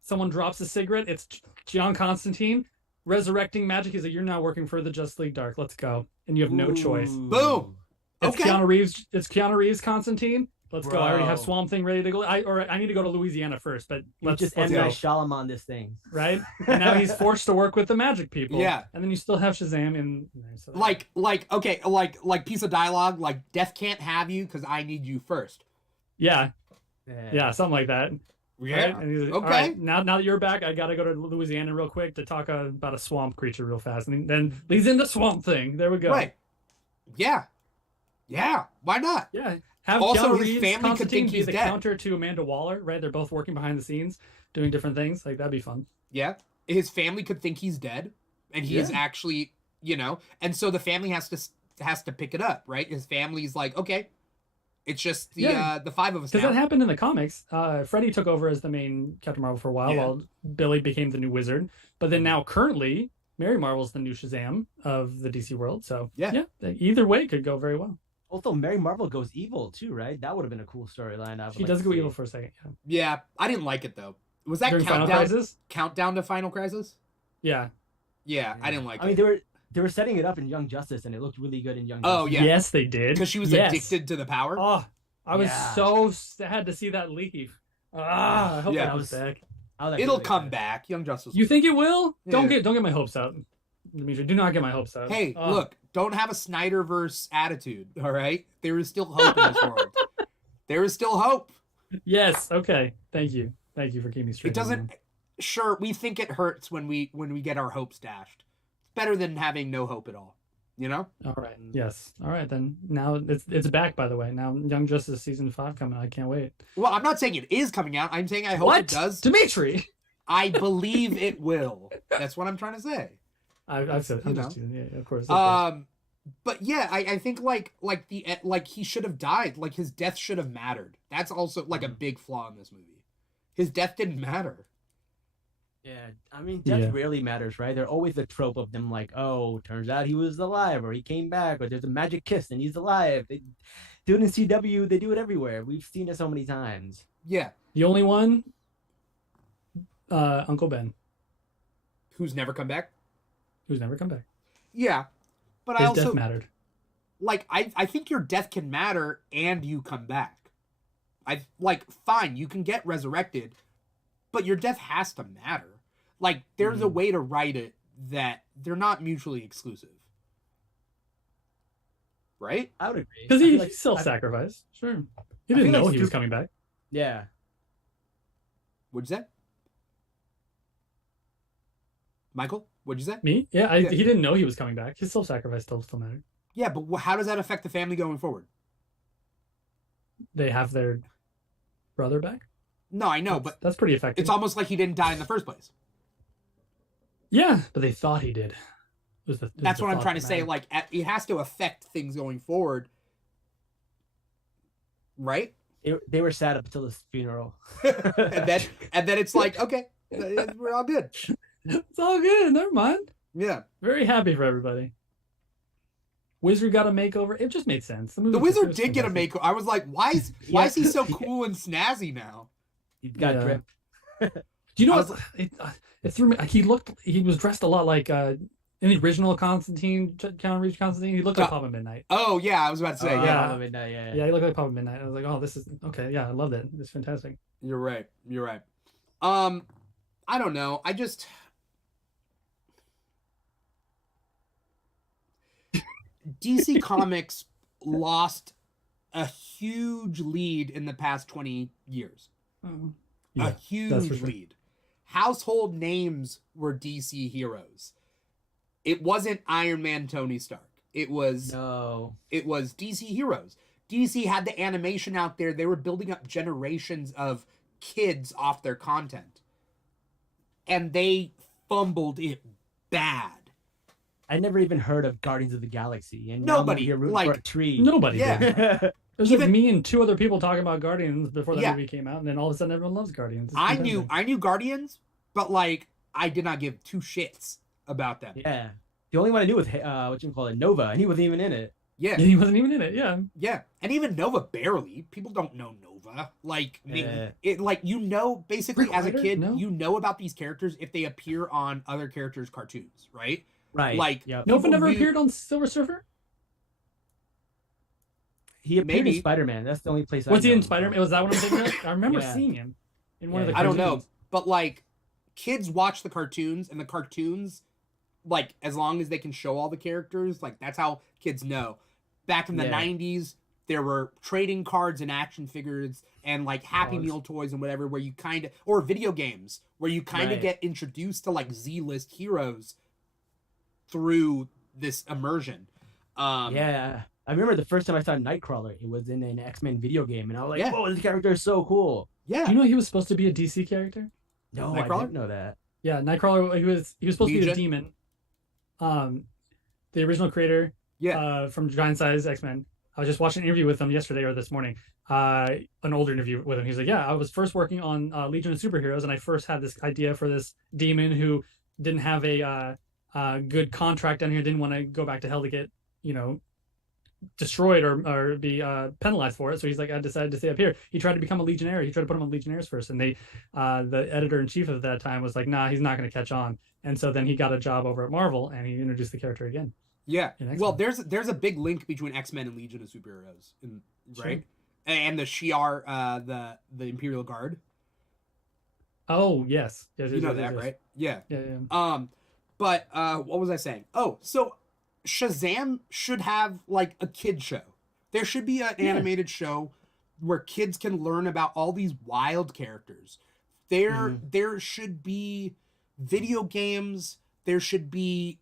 Someone drops a cigarette. It's John Constantine resurrecting magic. He's like, "You're now working for the Just League Dark. Let's go." And you have no choice. Boom. It's Okay. Keanu Reeves. It's Keanu Reeves, Constantine. Let's go. I already have Bro. Swamp Thing ready to go. I need to go to Louisiana first, but Let's just let's M. go. Night Shyamalan this thing. Right? And now he's forced to work with the magic people. Yeah. And then you still have Shazam in there. So Like piece of dialogue, like death can't have you because I need you first. yeah, something like that. Yeah. Right? And he's like, Okay. all right, now that you're back, I gotta go to Louisiana real quick to talk about a swamp creature real fast. And then leads into Swamp Thing. There we go. Right. Yeah. Yeah. Why not? Yeah. Have Also, Keanu his Reeves, family could Constantine think be he's the dead. counter to Amanda Waller, right? They're both working behind the scenes, doing different things. Like that'd be fun. Yeah. His family could think he's dead, and he is actually, and so the family has to pick it up, right? His family's like, okay, it's just the five of us now. Because that happened in the comics. Freddy took over as the main Captain Marvel for a while, while Billy became the new Wizard. But then now, currently, Mary Marvel's the new Shazam of the DC world. So yeah, either way could go very well. Also, Mary Marvel goes evil too, right? That would have been a cool storyline. She does go evil for a second. Yeah, I didn't like it though. Was that During Final Crisis? Countdown to Final Crisis? Yeah. Yeah, I didn't like it. I mean, they were setting it up in Young Justice, and it looked really good in Young Justice. Oh yeah. Yes, they did. Because she was addicted to the power. Oh, I was so sad to see that leave. I hope that was back. It'll come back. Young Justice. You think it will? Yeah. Don't get my hopes up, Dimitri. Do not get my hopes up. Hey, look, don't have a Snyderverse attitude, all right? There is still hope in this world. There is still hope. Yes. Okay. Thank you for keeping me straight. It doesn't. Sure, we think it hurts when we get our hopes dashed. It's better than having no hope at all. All right. Yes. All right. Then now it's back. By the way, now Young Justice season 5 coming. I can't wait. Well, I'm not saying it is coming out. I'm saying I hope it does. Dimitri. I believe it will. That's what I'm trying to say. I've said. I'm just teasing. Yeah, of course. But yeah, I think like he should have died. Like his death should have mattered. That's also like a big flaw in this movie. His death didn't matter. Yeah, I mean, death rarely matters, right? There's always the trope of them like, oh, turns out he was alive, or he came back, or there's a magic kiss and he's alive. They do it in CW. They do it everywhere. We've seen it so many times. Yeah. The only one, Uncle Ben, who's never come back. Yeah, but his death mattered. Like I think your death can matter and you come back. Fine, you can get resurrected, but your death has to matter. Like there's a way to write it that they're not mutually exclusive. Right? I would agree. Because he self-sacrificed. Sure. He didn't know he was coming back. Yeah. What'd you say? Michael? What'd you say? Me? Yeah, he didn't know he was coming back. His self-sacrifice still mattered. Yeah, but how does that affect the family going forward? They have their brother back? No, I know, but that's pretty effective. It's almost like he didn't die in the first place. Yeah, but they thought he did. That's what I'm trying to say. Like, it has to affect things going forward, right? They were sad up until his funeral, and then it's like, okay, we're all good. It's all good. Never mind. Yeah, very happy for everybody. Wizard got a makeover. It just made sense. The Wizard did get a makeover. I was like, why is he so cool and snazzy now? He's got drip. Do you know what? It threw me. He was dressed a lot like in the original Constantine, Keanu Reeves Constantine. He looked like Papa Midnight. Oh yeah, I was about to say Papa Midnight. Yeah, he looked like Papa Midnight. I was like, oh, this is okay. Yeah, I loved it. It's fantastic. You're right. I don't know. DC Comics lost a huge lead in the past 20 years. A huge lead. Household names were DC heroes. It wasn't Iron Man, Tony Stark. It was DC heroes. DC had the animation out there. They were building up generations of kids off their content. And they fumbled it bad. I never even heard of Guardians of the Galaxy, and nobody for a tree. Nobody did. There's even like me and two other people talking about Guardians before that Yeah. movie came out, and then all of a sudden everyone loves Guardians. It's I fantastic. knew Guardians, but like I did not give two shits about them. Yeah. The only one I knew was what you call it, Nova, and he wasn't even in it. Yeah, Yeah, he wasn't even in it. Yeah. yeah, and even Nova barely. People don't know Nova. Like Yeah. it, like basically Rick as a Ryder? kid, No? you know about these characters if they appear on other characters' cartoons, right? Right. Like Yep. Nova people never knew- appeared on Silver Surfer? He appeared in Maybe. Spider-Man. That's the only place. Was I he in know. Spider-Man? Was that what I'm thinking of? I remember Yeah. seeing him in one of the Yeah. I don't know, cartoons. but like kids watch the cartoons, and the cartoons, like as long as they can show all the characters, like that's how kids know. Back in the Yeah. 90s, there were trading cards and action figures and like Happy Dogs. Meal toys and whatever, where you kind of, or video games where you kind of Right. get introduced to like Z-list heroes through this immersion. Yeah. I remember the first time I saw Nightcrawler, it was in an X-Men video game, and I was like, Yeah. "Whoa, this character is so cool!" Yeah. Do you know he was supposed to be a DC character? No, I Nightcrawler? didn't know that. Yeah, Nightcrawler. He was supposed to be a Legion? demon. The original creator. Yeah. From Giant Size X-Men. I was just watching an interview with him yesterday or this morning. An older interview with him. He's like, yeah, I was first working on Legion of Superheroes, and I first had this idea for this demon who didn't have a good contract down here, didn't want to go back to hell to get, destroyed or be penalized for it. So he's like, I decided to stay up here. He tried to become a Legionnaire. He tried to put him on Legionnaires first, and the editor-in-chief of that time was like, nah, he's not going to catch on. And so then he got a job over at Marvel, and he introduced the character again. Yeah. in X-Men. Well, there's a big link between X-Men and Legion of Superheroes, right? And the Shi'ar, the Imperial Guard. Oh, yes. You know that, right? Yeah. Yeah. But what was I saying? Oh, so Shazam should have like a kid show. There should be an animated show where kids can learn about all these wild characters. There should be video games. There should be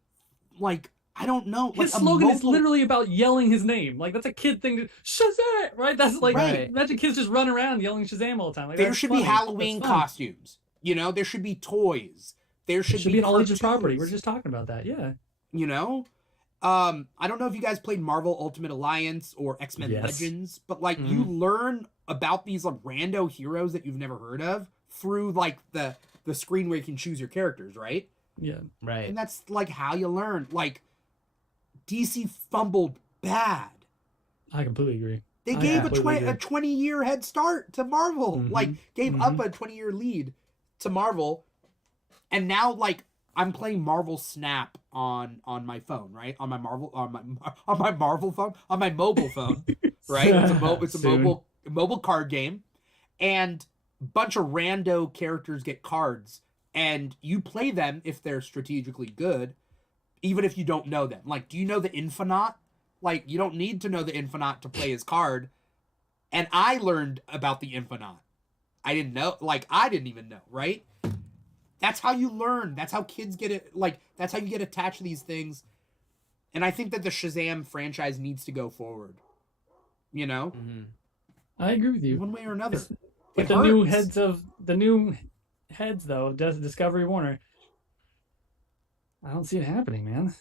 like, I don't know. His like slogan is literally about yelling his name. Like, that's a kid thing. Shazam! Right? That's like, Right. imagine kids just run around yelling Shazam all the time. Like, there that's should funny. be Halloween That's fun. costumes. There should be toys. There It should, should be an all ages cartoons, property. We're just talking about that. Yeah. I don't know if you guys played Marvel Ultimate Alliance or X-Men Yes. Legends, but like you learn about these like rando heroes that you've never heard of through like the screen where you can choose your characters, right? Yeah. Right. And that's like how you learn. Like DC fumbled bad. I completely agree. They I gave completely a agree. 20-year head start to Marvel. Mhm. Like gave up a 20-year lead to Marvel. And now like I'm playing Marvel Snap on my phone, right? On my Marvel phone, on my mobile phone, right? It's a Soon. mobile card game, and a bunch of rando characters get cards, and you play them if they're strategically good, even if you don't know them. Like, do you know the Infinite? Like, you don't need to know the Infinite to play his card. And I learned about the Infinite. I didn't know. Like, I didn't even know, right? That's how you learn. That's how kids get it. Like, that's how you get attached to these things. And I think that the Shazam franchise needs to go forward. I agree with you. One way or another. With It the new hurts. heads though, Discovery Warner. I don't see it happening, man.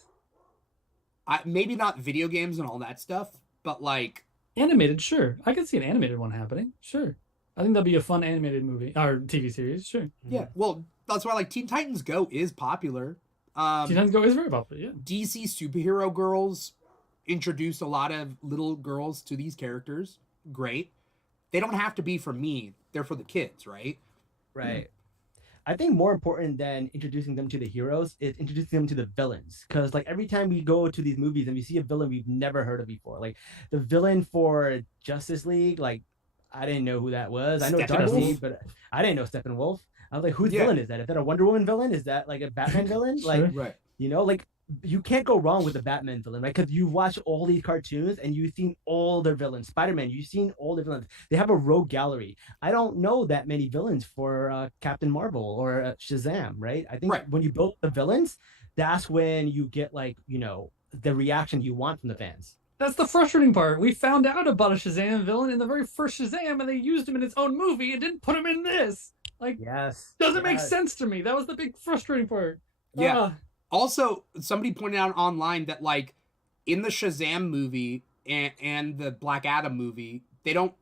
Maybe not video games and all that stuff, but like, Animated, sure. I could see an animated one happening. Sure. I think that'd be a fun animated movie or TV series. Sure. yeah. Well, that's why like Teen Titans Go is popular. Teen Titans Go is very popular. Yeah. DC superhero girls introduce a lot of little girls to these characters. Great. They don't have to be for me. They're for the kids, right? Right. I think more important than introducing them to the heroes is introducing them to the villains. Because like every time we go to these movies and we see a villain we've never heard of before, like the villain for Justice League, like I didn't know who that was. I know Darkseid, but I didn't know Steppenwolf. I was like, whose villain is that? Is that a Wonder Woman villain? Is that like a Batman villain? Like, Right. like you can't go wrong with the Batman villain, right? Because you watch all these cartoons and you've seen all their villains. Spider-Man, you've seen all the villains. They have a rogue gallery. I don't know that many villains for Captain Marvel or Shazam, right? I think when you build the villains, that's when you get like, the reaction you want from the fans. That's the frustrating part. We found out about a Shazam villain in the very first Shazam, and they used him in its own movie and didn't put him in this. Like, doesn't make sense to me. That was the big frustrating part. Yeah. Also, somebody pointed out online that like in the Shazam movie, and the Black Adam movie, they don't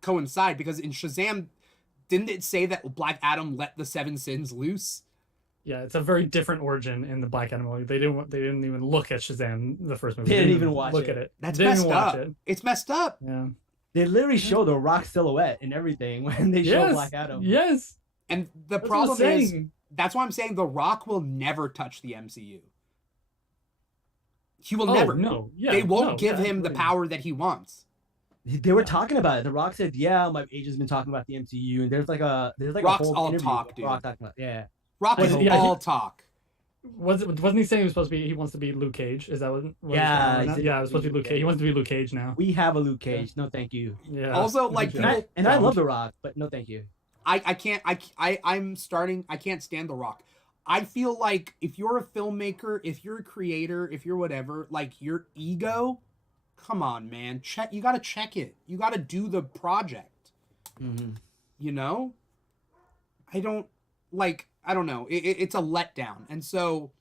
coincide, because in Shazam, didn't it say that Black Adam let the seven sins loose? Yeah, it's a very different origin in the Black Adam movie. They didn't even look at Shazam the first movie. They didn't even watch look it. at it. That's they didn't messed even watch up. It. It's messed up. Yeah. They literally show the Rock silhouette and everything when they show Black Adam. Yes. And the That's problem what I'm is, saying. that's why I'm saying The Rock will never touch the MCU. He will Oh, never. no. Yeah, they won't give yeah, him the power that he wants. They were talking about it. The Rock said, "Yeah, my agent's been talking about the MCU," and there's like Rock's a whole all interview talk, with dude. Rock talking about, yeah. Rock is Yeah, all talk. Wasn't he saying he was supposed to be? He wants to be Luke Cage. Is that what? Yeah, yeah. It was supposed to be Luke Cage. He wants to be Luke Cage now. We have a Luke Cage. No, thank you. Yeah. Also, like, And I love The Rock, but no, thank you. I can't stand The Rock. I feel like if you're a filmmaker, if you're a creator, if you're whatever, like, your ego, come on, man. You gotta check it. You gotta do the project. Mm-hmm. You know? I don't know. It's a letdown. And so,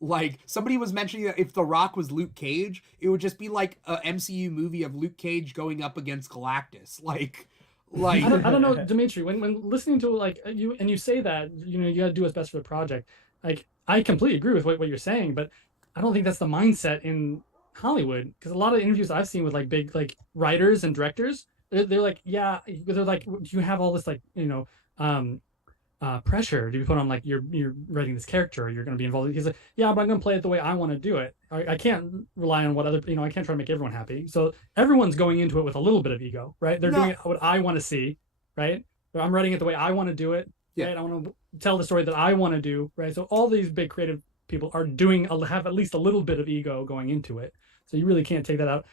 like, somebody was mentioning that if The Rock was Luke Cage, it would just be like a MCU movie of Luke Cage going up against Galactus. Like I don't know, Dimithri. When listening to like you say that you got to do what's best for the project. Like, I completely agree with what you're saying, but I don't think that's the mindset in Hollywood, because a lot of interviews I've seen with like big like writers and directors, they're like, yeah, they're like, do you have all this like pressure to be put on, like you're writing this character, you're going to be involved. He's like, yeah, but I'm going to play it the way I want to do it. I can't rely on what other, I can't try to make everyone happy. So everyone's going into it with a little bit of ego, right? They're doing it what I want to see, right? I'm writing it the way I want to do it, right? I want to tell the story that I want to do, right? So all these big creative people are have at least a little bit of ego going into it. So you really can't take that out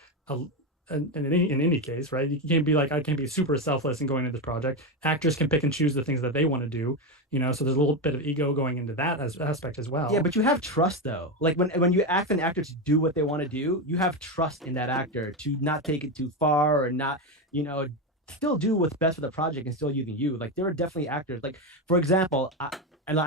in any case, right? You can't be like, I can't be super selfless in going into this project. Actors can pick and choose the things that they want to do, so there's a little bit of ego going into that aspect as well. Yeah, but you have trust though. Like when you ask an actor to do what they want to do, you have trust in that actor to not take it too far, or not, still do what's best for the project and still using you. Like, there are definitely actors, like, for example, I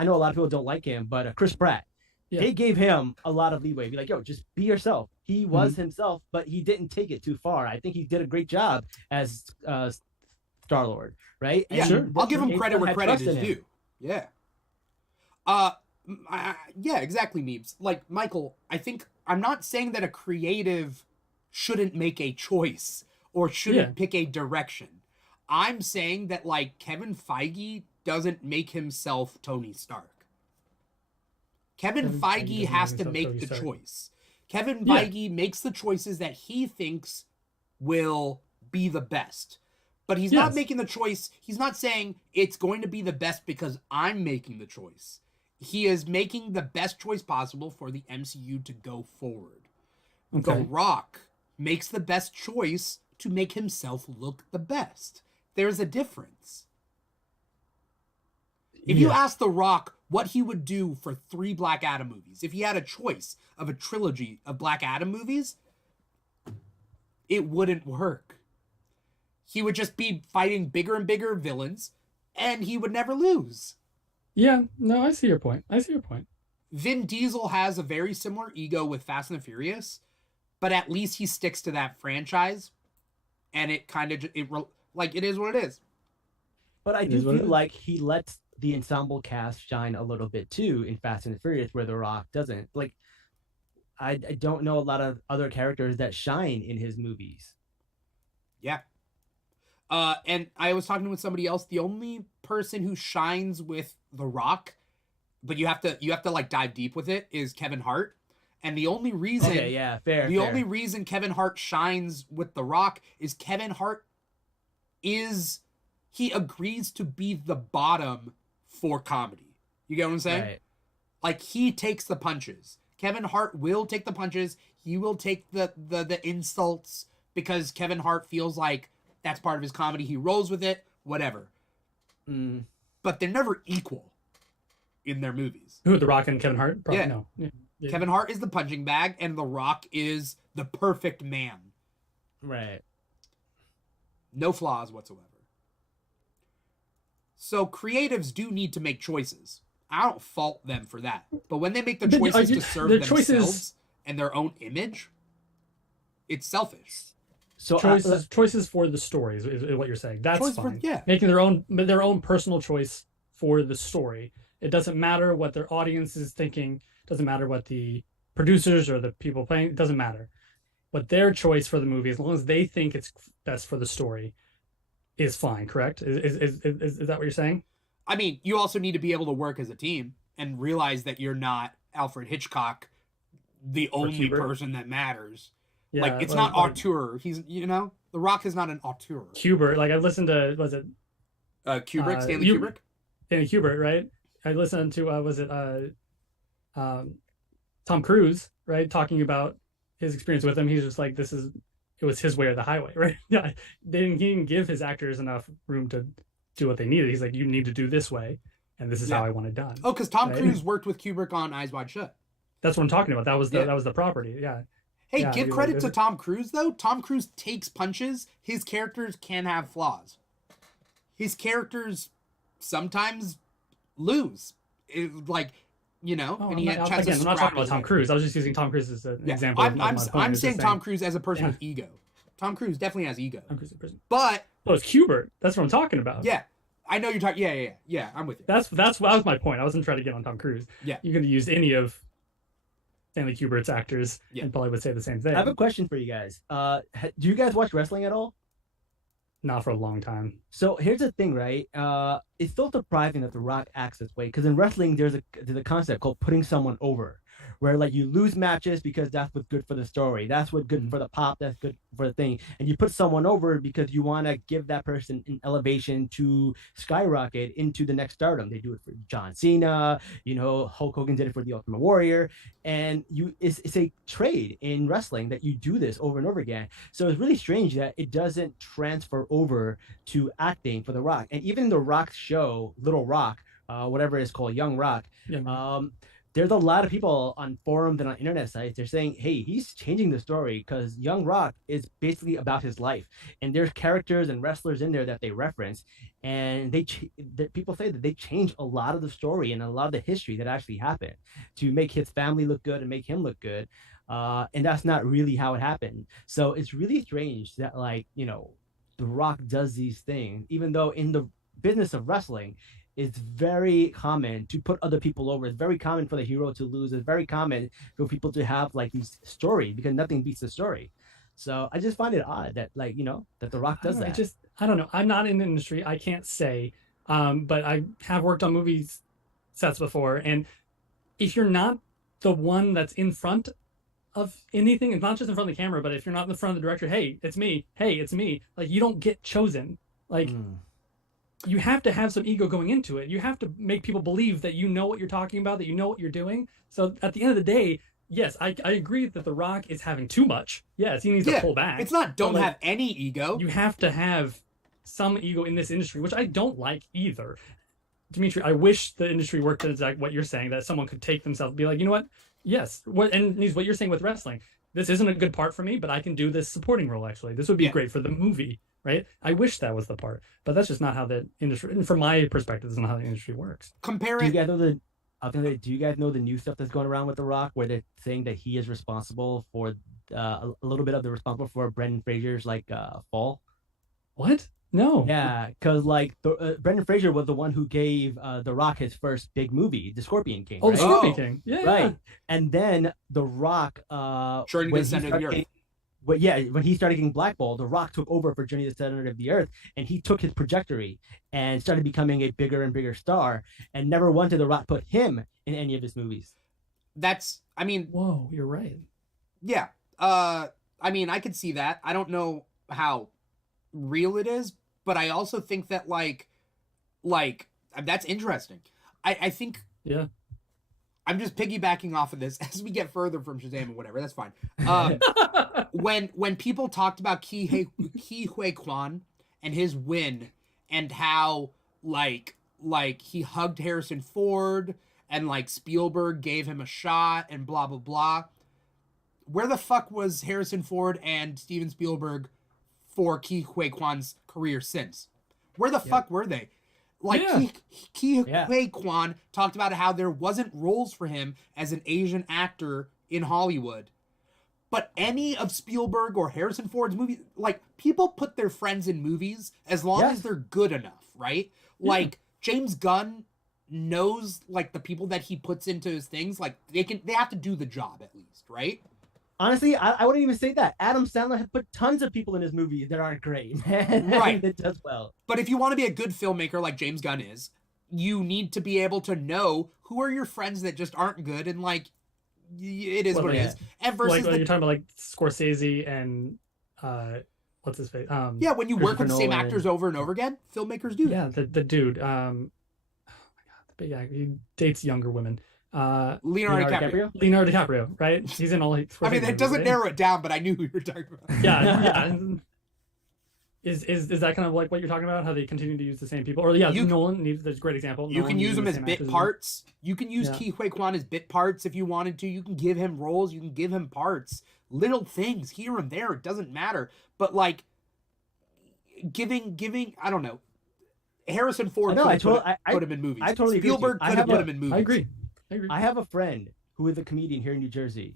know a lot of people don't like him, but Chris Pratt, they gave him a lot of leeway. Be like, yo, just be yourself. He was himself, but he didn't take it too far. I think he did a great job as Star-Lord, right? Yeah, sure. I'll give him credit where credit is due. Yeah. Yeah, exactly, Neebz. Like, Michael, I'm not saying that a creative shouldn't make a choice or shouldn't pick a direction. I'm saying that, like, Kevin Feige doesn't make himself Tony Stark. Kevin Feige has to make the choice. Kevin Feige makes the choices that he thinks will be the best. But he's not making the choice. He's not saying it's going to be the best because I'm making the choice. He is making the best choice possible for the MCU to go forward. Okay. The Rock makes the best choice to make himself look the best. There's a difference. If you ask The Rock what he would do for 3 Black Adam movies, if he had a choice of a trilogy of Black Adam movies, it wouldn't work. He would just be fighting bigger and bigger villains, and he would never lose. Yeah, no, I see your point. Vin Diesel has a very similar ego with Fast and the Furious, but at least he sticks to that franchise, and it kind of, it is what it is. But I do feel like he lets the ensemble cast shine a little bit too in Fast and the Furious, where The Rock doesn't. Like, I don't know a lot of other characters that shine in his movies. Yeah. And I was talking with somebody else. The only person who shines with The Rock, but you have to like dive deep with it, is Kevin Hart. And the only reason, only reason Kevin Hart shines with The Rock is Kevin Hart he agrees to be the bottom for comedy. You get what I'm saying? Right. Like, he takes the punches. Kevin Hart will take the punches. He will take the insults because Kevin Hart feels like that's part of his comedy. He rolls with it, whatever. But they're never equal in their movies. Who, The Rock and Kevin Hart? Probably, no. Yeah. Kevin Hart is the punching bag, and The Rock is the perfect man. Right. No flaws whatsoever. So creatives do need to make choices. I don't fault them for that. But when they make the choices to serve themselves and their own image, it's selfish. So choices for the stories is what you're saying. That's fine. Yeah. Making their own personal choice for the story. It doesn't matter what their audience is thinking. It doesn't matter what the producers or the people playing. It doesn't matter. What their choice for the movie, as long as they think it's best for the story, is fine. Correct? Is that what you're saying? I mean, you also need to be able to work as a team and realize that you're not Alfred Hitchcock, the only person that matters. Yeah, like, it's not auteur. He's, The Rock is not an auteur. Kubrick, like, I listened to, was it? Kubrick, Stanley Kubrick? Stanley Kubrick, right? I listened to, Tom Cruise, right? Talking about his experience with him. He's just like, it was his way or the highway, right? Yeah. He didn't give his actors enough room to do what they needed. He's like, you need to do this way, and this is how I want it done. Oh, because Tom Cruise worked with Kubrick on Eyes Wide Shut. That's what I'm talking about. That was the property, yeah. Hey, give credit to Tom Cruise, though. Tom Cruise takes punches. His characters can have flaws. His characters sometimes lose. I'm not talking about Tom Cruise. I was just using Tom Cruise as an example. I'm saying Tom Cruise as a person with ego. Tom Cruise definitely has ego. Tom Cruise is a person. But... Oh, it's Hubert. That's what I'm talking about. Yeah. I know you're talking... Yeah, I'm with you. That was my point. I wasn't trying to get on Tom Cruise. Yeah. You could use any of Stanley Kubrick's actors and probably would say the same thing. I have a question for you guys. Do you guys watch wrestling at all? Not for a long time. So here's the thing, right? It's so surprising that The Rock acts this way, because in wrestling there's a concept called putting someone over, where like you lose matches because that's what's good for the story, that's what's good for the pop, that's good for the thing, and you put someone over because you want to give that person an elevation to skyrocket into the next stardom. They do it for John Cena, Hulk Hogan did it for the Ultimate Warrior, and it's a trade in wrestling that you do this over and over again. So it's really strange that it doesn't transfer over to acting for The Rock. And even in The Rock's show, Little Rock, whatever it's called, Young Rock, there's a lot of people on forums and on internet sites, they're saying, hey, he's changing the story because Young Rock is basically about his life. And there's characters and wrestlers in there that they reference. And people say that they change a lot of the story and a lot of the history that actually happened to make his family look good and make him look good. And that's not really how it happened. So it's really strange that, The Rock does these things, even though in the business of wrestling, it's very common to put other people over. It's very common for the hero to lose. It's very common for people to have like these stories, because nothing beats the story. So I just find it odd that that The Rock does that. I don't know. I'm not in the industry. I can't say, but I have worked on movies sets before. And if you're not the one that's in front of anything, and not just in front of the camera, but if you're not in the front of the director, hey, it's me. Like, you don't get chosen. Like, you have to have some ego going into it. You have to make people believe that you know what you're talking about, that you know what you're doing. So at the end of the day, yes, I agree that The Rock is having too much. Yes, he needs to pull back. It's not don't have any ego. You have to have some ego in this industry, which I don't like either. Dimithri, I wish the industry worked at exactly what you're saying, that someone could take themselves and be like, you know what? Yes. And Neebz, what you're saying with wrestling, this isn't a good part for me, but I can do this supporting role, actually. This would be great for the movie, right? I wish that was the part, but that's just not how the industry, and from my perspective, this is not how the industry works. Compare it. Do you guys know the new stuff that's going around with The Rock, where they're saying that he is responsible for a little bit of the responsible for Brendan Fraser's fall? What? No. Yeah, because Brendan Fraser was the one who gave The Rock his first big movie, The Scorpion King. Oh, right? The Scorpion King. Yeah. Right. And then The Rock, Journey to the Center of the Earth. When he started getting blackballed, The Rock took over for Journey to the Center of the Earth, and he took his trajectory and started becoming a bigger and bigger star, and never wanted The Rock put him in any of his movies. Whoa, you're right. Yeah. I could see that. I don't know how real it is, but I also think that like that's interesting. I think I'm just piggybacking off of this as we get further from Shazam and whatever. That's fine. When people talked about Ke Huy Quan and his win, and how like he hugged Harrison Ford and Spielberg gave him a shot and blah blah blah. Where the fuck was Harrison Ford and Steven Spielberg for Ke Huy Quan's career since? Where the fuck were they? Ke Huy Quan talked about how there wasn't roles for him as an Asian actor in Hollywood. But any of Spielberg or Harrison Ford's movies, like, people put their friends in movies as long as they're good enough, right? Yeah. Like, James Gunn knows, like, the people that he puts into his things, like, they have to do the job at least, right? Honestly, I wouldn't even say that. Adam Sandler has put tons of people in his movies that aren't great. Right. It does well. But if you want to be a good filmmaker like James Gunn is, you need to be able to know who are your friends that just aren't good, and, like, it is what it is. And versus you're talking about like Scorsese and what's his face? Yeah, when you work with the same actors over and over again, filmmakers do that. Yeah, the dude. Oh my god, the big actor. He dates younger women. Leonardo DiCaprio. Leonardo DiCaprio, right? He's in all. I mean, it doesn't narrow it down, but I knew who you were talking about. Yeah. Is that kind of like what you're talking about? How they continue to use the same people? Or Nolan needs. There's a great example. You can use them as bit parts. You can use Ke Huy Quan as bit parts if you wanted to. You can give him roles. You can give him parts. Little things here and there. It doesn't matter. But, like, giving. I don't know. Harrison Ford put him in movies. I totally Spielberg could have put him in movies. I agree. I have a friend who is a comedian here in New Jersey,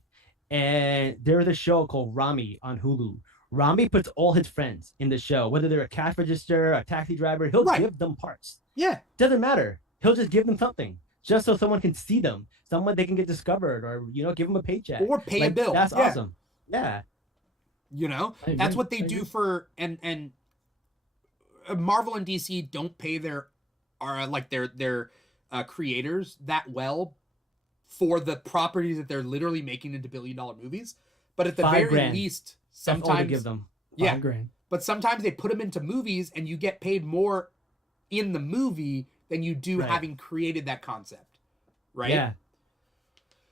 and there's a show called Rami on Hulu. Rami puts all his friends in the show, whether they're a cash register, a taxi driver. He'll give them parts. Yeah, doesn't matter. He'll just give them something, just so someone can see them, someone they can get discovered, or give them a paycheck or pay a bill. That's awesome. Yeah, that's what they do for and Marvel and DC don't pay their creators that well for the properties that they're literally making into billion-dollar movies. But at the very least, sometimes give them $5,000. But sometimes they put them into movies, and you get paid more in the movie than you do having created that concept, right? Yeah.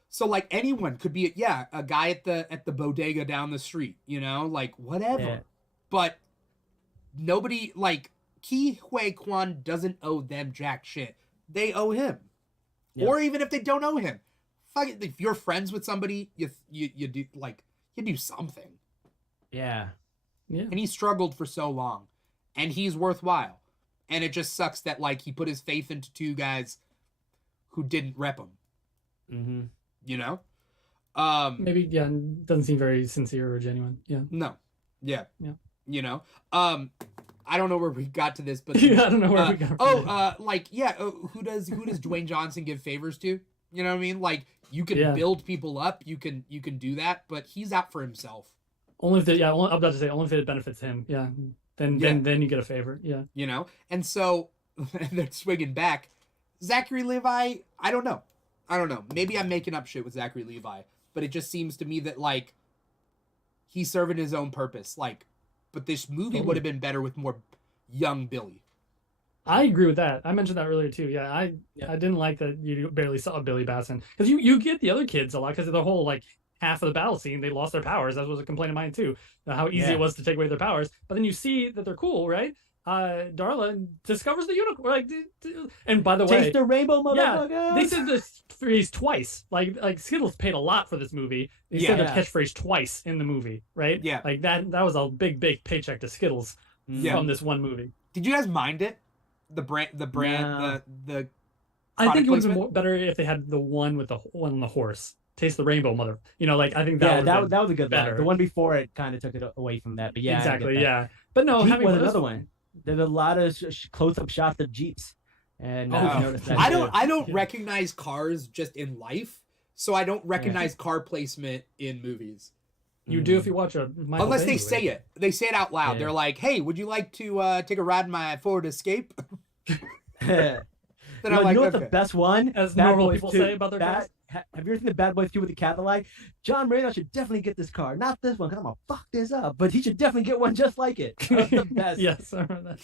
So, like, anyone could be a guy at the bodega down the street, like, whatever. Yeah. But nobody, like, Ke Huy Quan doesn't owe them jack shit. They owe him. Yeah. Or even if they don't owe him, fuck it, if you're friends with somebody, you do, like, you do something. Yeah. And he struggled for so long, and he's worthwhile. And it just sucks that, like, he put his faith into two guys who didn't rep him. Mm-hmm. Maybe doesn't seem very sincere or genuine. No. Yeah. I don't know where we got to this, but I don't know where we got. Who does Dwayne Johnson give favors to? You know what I mean? Like, you can build people up, you can do that, but he's out for himself. Only if I'm about to say only if it benefits him. Yeah. Then you get a favor. Yeah. And so they're swinging back. Zachary Levi, I don't know. Maybe I'm making up shit with Zachary Levi, but it just seems to me that, like, he's serving his own purpose. Like, but this movie would have been better with more young Billy. I agree with that. I mentioned that earlier too. Yeah, I didn't like that you barely saw Billy Batson, because you get the other kids a lot, because the whole, like, half of the battle scene, they lost their powers. That was a complaint of mine too, how easy it was to take away their powers. But then you see that they're cool, right? Darla discovers the unicorn, like, and by the way, taste the rainbow, motherfucker. Yeah, they said this phrase twice. Like Skittles paid a lot for this movie. They said the catchphrase twice in the movie, right? Yeah, like that was a big paycheck to Skittles from this one movie. Did you guys mind it? The brand, the. I think it would have been better if they had the one with the one on the horse. Taste the rainbow, mother. Like, I think that was a good better. The one before it kind of took it away from that, but exactly, yeah. But no, Jeep was another one. There's a lot of close-up shots of Jeeps, and I don't recognize cars just in life, so I don't recognize car placement in movies. You do if you watch unless they say it. They say it out loud. Yeah. They're like, "Hey, would you like to take a ride in my Ford Escape?" Then you know what the best one, as normal people say about their cars? Have you ever seen the Bad Boys 2 with the Cadillac? John Maynard should definitely get this car. Not this one, because I'm going to fuck this up. But he should definitely get one just like it. That's the best. Yes, I remember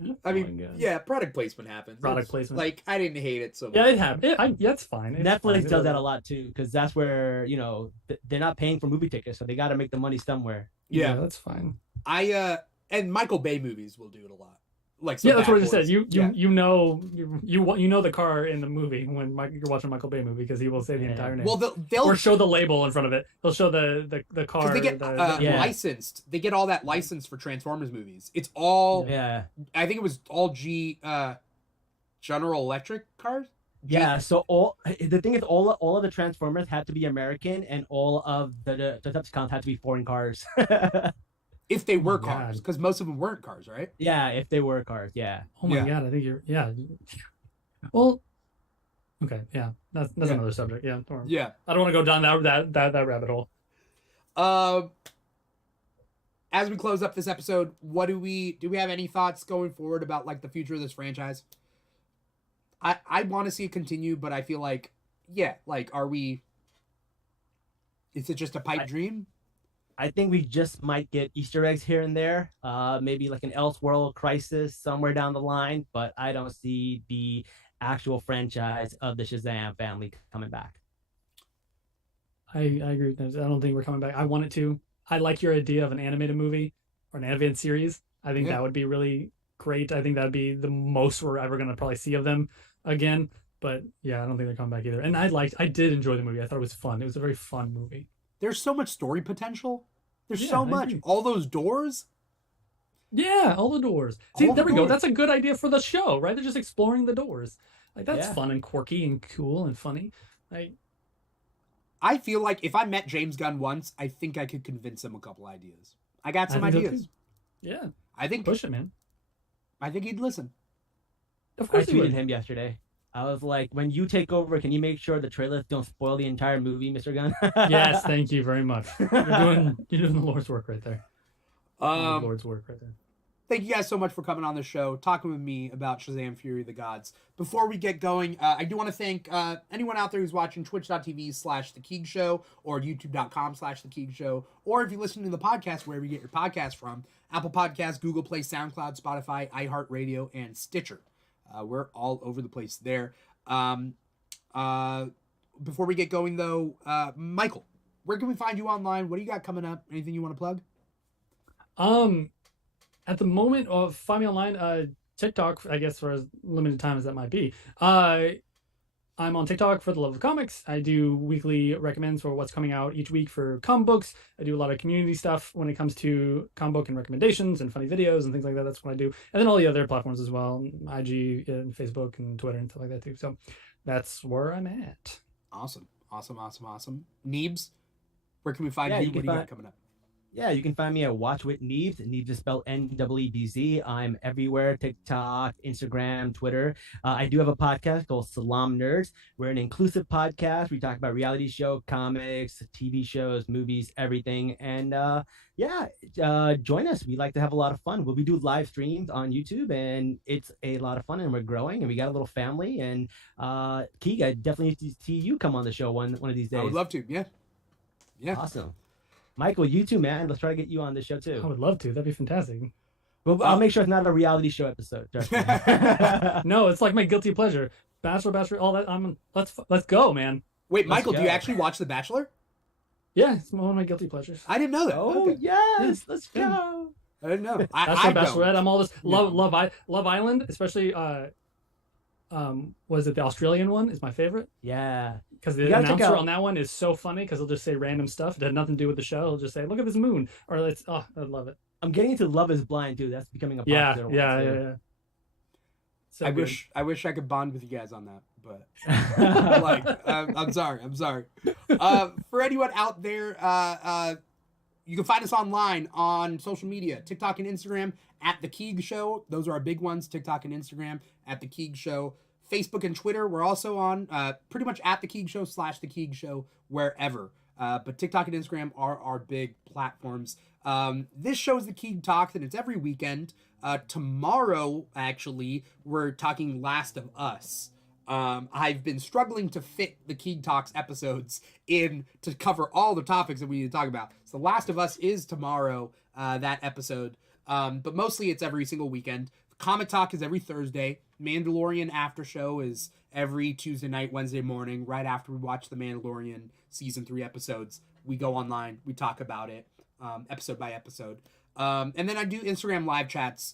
that. I mean, product placement happens. Product placement. Like, I didn't hate it so much. Yeah, it happened. It's fine. Netflix does that a lot, too, because that's where, they're not paying for movie tickets, so they got to make the money somewhere. Yeah, that's fine. And Michael Bay movies will do it a lot. Like, that's what I just said. You know the car in the movie when you're watching a Michael Bay movie, because he will say the entire name. Well, they'll or show the label in front of it. They'll show the car. They get licensed. They get all that licensed for Transformers movies. It's all. Yeah. I think it was all General Electric cars. Yeah, so all the thing is, all of the Transformers had to be American, and all of the Decepticons had to be foreign cars. If they Oh my were cars, God. because most of them weren't cars, right? Yeah, if they were cars, yeah. Oh my Yeah. God. I think you're. Yeah. Well. Okay. Yeah. That's Yeah. another subject. Yeah. Yeah. I don't want to go down that rabbit hole. As we close up this episode, what do we have any thoughts going forward about like the future of this franchise? I want to see it continue, but I feel like, yeah, like, is it just a pipe dream? I think we just might get Easter eggs here and there, maybe like an Elseworld crisis somewhere down the line, but I don't see the actual franchise of the Shazam family coming back. I agree with that. I don't think we're coming back. I want it to. I like your idea of an animated movie or an animated series. I think that would be really great. I think that'd be the most we're ever going to probably see of them again. But yeah, I don't think they're coming back either. And I did enjoy the movie. I thought it was fun. It was a very fun movie. There's so much story potential. There's so much. All those doors. Yeah, all the doors. See, there we go. That's a good idea for the show, right? They're just exploring the doors. Like, that's fun and quirky and cool and funny. I feel like if I met James Gunn once, I think I could convince him a couple ideas. I got some ideas. Yeah. I think push it, man. I think he'd listen. Of course, I tweeted him yesterday. I was like, when you take over, can you make sure the trailers don't spoil the entire movie, Mr. Gunn? Yes, thank you very much. You're doing the Lord's work right there. Lord's work right there. Thank you guys so much for coming on the show, talking with me about Shazam! Fury of the Gods. Before we get going, I do want to thank anyone out there who's watching twitch.tv/The Keeg Show or youtube.com/The Keeg Show, or if you're listening to the podcast, wherever you get your podcast from, Apple Podcasts, Google Play, SoundCloud, Spotify, iHeartRadio, and Stitcher. We're all over the place there. Before we get going, though, Michael, where can we find you online? What do you got coming up? Anything you want to plug? At the moment, find me online, TikTok, I guess, for as limited time as that might be. I'm on TikTok for the love of comics. I do weekly recommends for what's coming out each week for comic books. I do a lot of community stuff when it comes to comic book and recommendations and funny videos and things like that. That's what I do. And then all the other platforms as well, IG and Facebook and Twitter and stuff like that too. So that's where I'm at. Awesome. Neebz, where can we find you? What do you got coming up? Yeah, you can find me at Watch with Neebz. Neebz is spelled N-E-E-B-Z. I'm everywhere: TikTok, Instagram, Twitter. I do have a podcast called Salam Nerds. We're an inclusive podcast. We talk about reality show, comics, TV shows, movies, everything. And join us. We like to have a lot of fun. We do live streams on YouTube, and it's a lot of fun. And we're growing, and we got a little family. And Keeg, I definitely need to see you come on the show one of these days. I would love to. Yeah. Awesome. Michael, you too, man. Let's try to get you on the show too. I would love to. That'd be fantastic. Well, I'll make sure it's not a reality show episode. No, it's like my guilty pleasure. Bachelor, all that. Let's go, man. Wait, Michael, do you actually watch The Bachelor? Yeah, it's one of my guilty pleasures. I didn't know that. Oh, okay. Yes, let's go. I didn't know. That's Bachelorette. I'm all this Love Island, especially. Was it the Australian one? Is my favorite. Yeah, because the announcer on that one is so funny because he'll just say random stuff. It had nothing to do with the show. He'll just say, "Look at this moon," or "Let's." Oh, I love it. I'm getting into Love Is Blind too. That's becoming a popular one. Yeah. So I wish I could bond with you guys on that, but I'm sorry. For anyone out there, you can find us online on social media, TikTok and Instagram at The Keeg Show. Those are our big ones, TikTok and Instagram at The Keeg Show. Facebook and Twitter, we're also on pretty much at The Keeg Show /The Keeg Show, wherever. But TikTok and Instagram are our big platforms. This show is The Keeg Talks, and it's every weekend. Tomorrow, actually, we're talking Last of Us. I've been struggling to fit the Keeg Talks episodes in to cover all the topics that we need to talk about. So Last of Us is tomorrow, that episode. But mostly it's every single weekend. Comic Talk is every Thursday. Mandalorian After Show is every Tuesday night, Wednesday morning, right after we watch the Mandalorian Season 3 episodes. We go online, we talk about it, episode by episode. And then I do Instagram live chats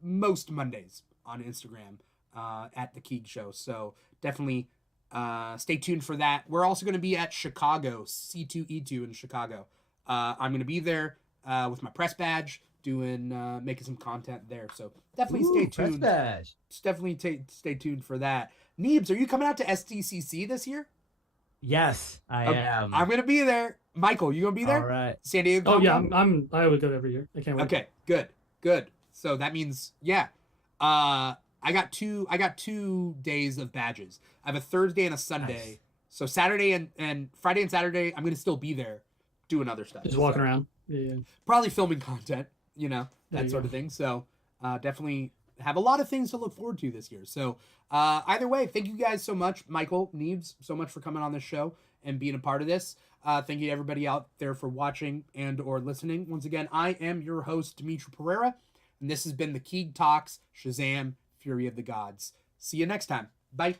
most Mondays on Instagram at The Keeg Show. So definitely stay tuned for that. We're also going to be at Chicago, C2E2 in Chicago. I'm going to be there with my press badge, making some content there. So definitely stay tuned. Press badge. Definitely stay tuned for that. Neebz, are you coming out to SDCC this year? Yes, I am. I'm gonna be there. Michael, you gonna be there? All right. San Diego. Oh yeah, I always go every year. I can't wait. Okay, good. So that means I got 2 days of badges. I have a Thursday and a Sunday. Nice. So Saturday and Friday and Saturday, I'm gonna still be there doing other stuff. Just walking around. Yeah. Probably filming content, that you sort go. of thing. So definitely have a lot of things to look forward to this year. So either way, thank you guys so much. Michael, Neebz, so much for coming on this show and being a part of this. Thank you to everybody out there for watching and or listening. Once again, I am your host, Dimithri Perera, and this has been the Keeg Talks, Shazam, Fury of the Gods. See you next time. Bye.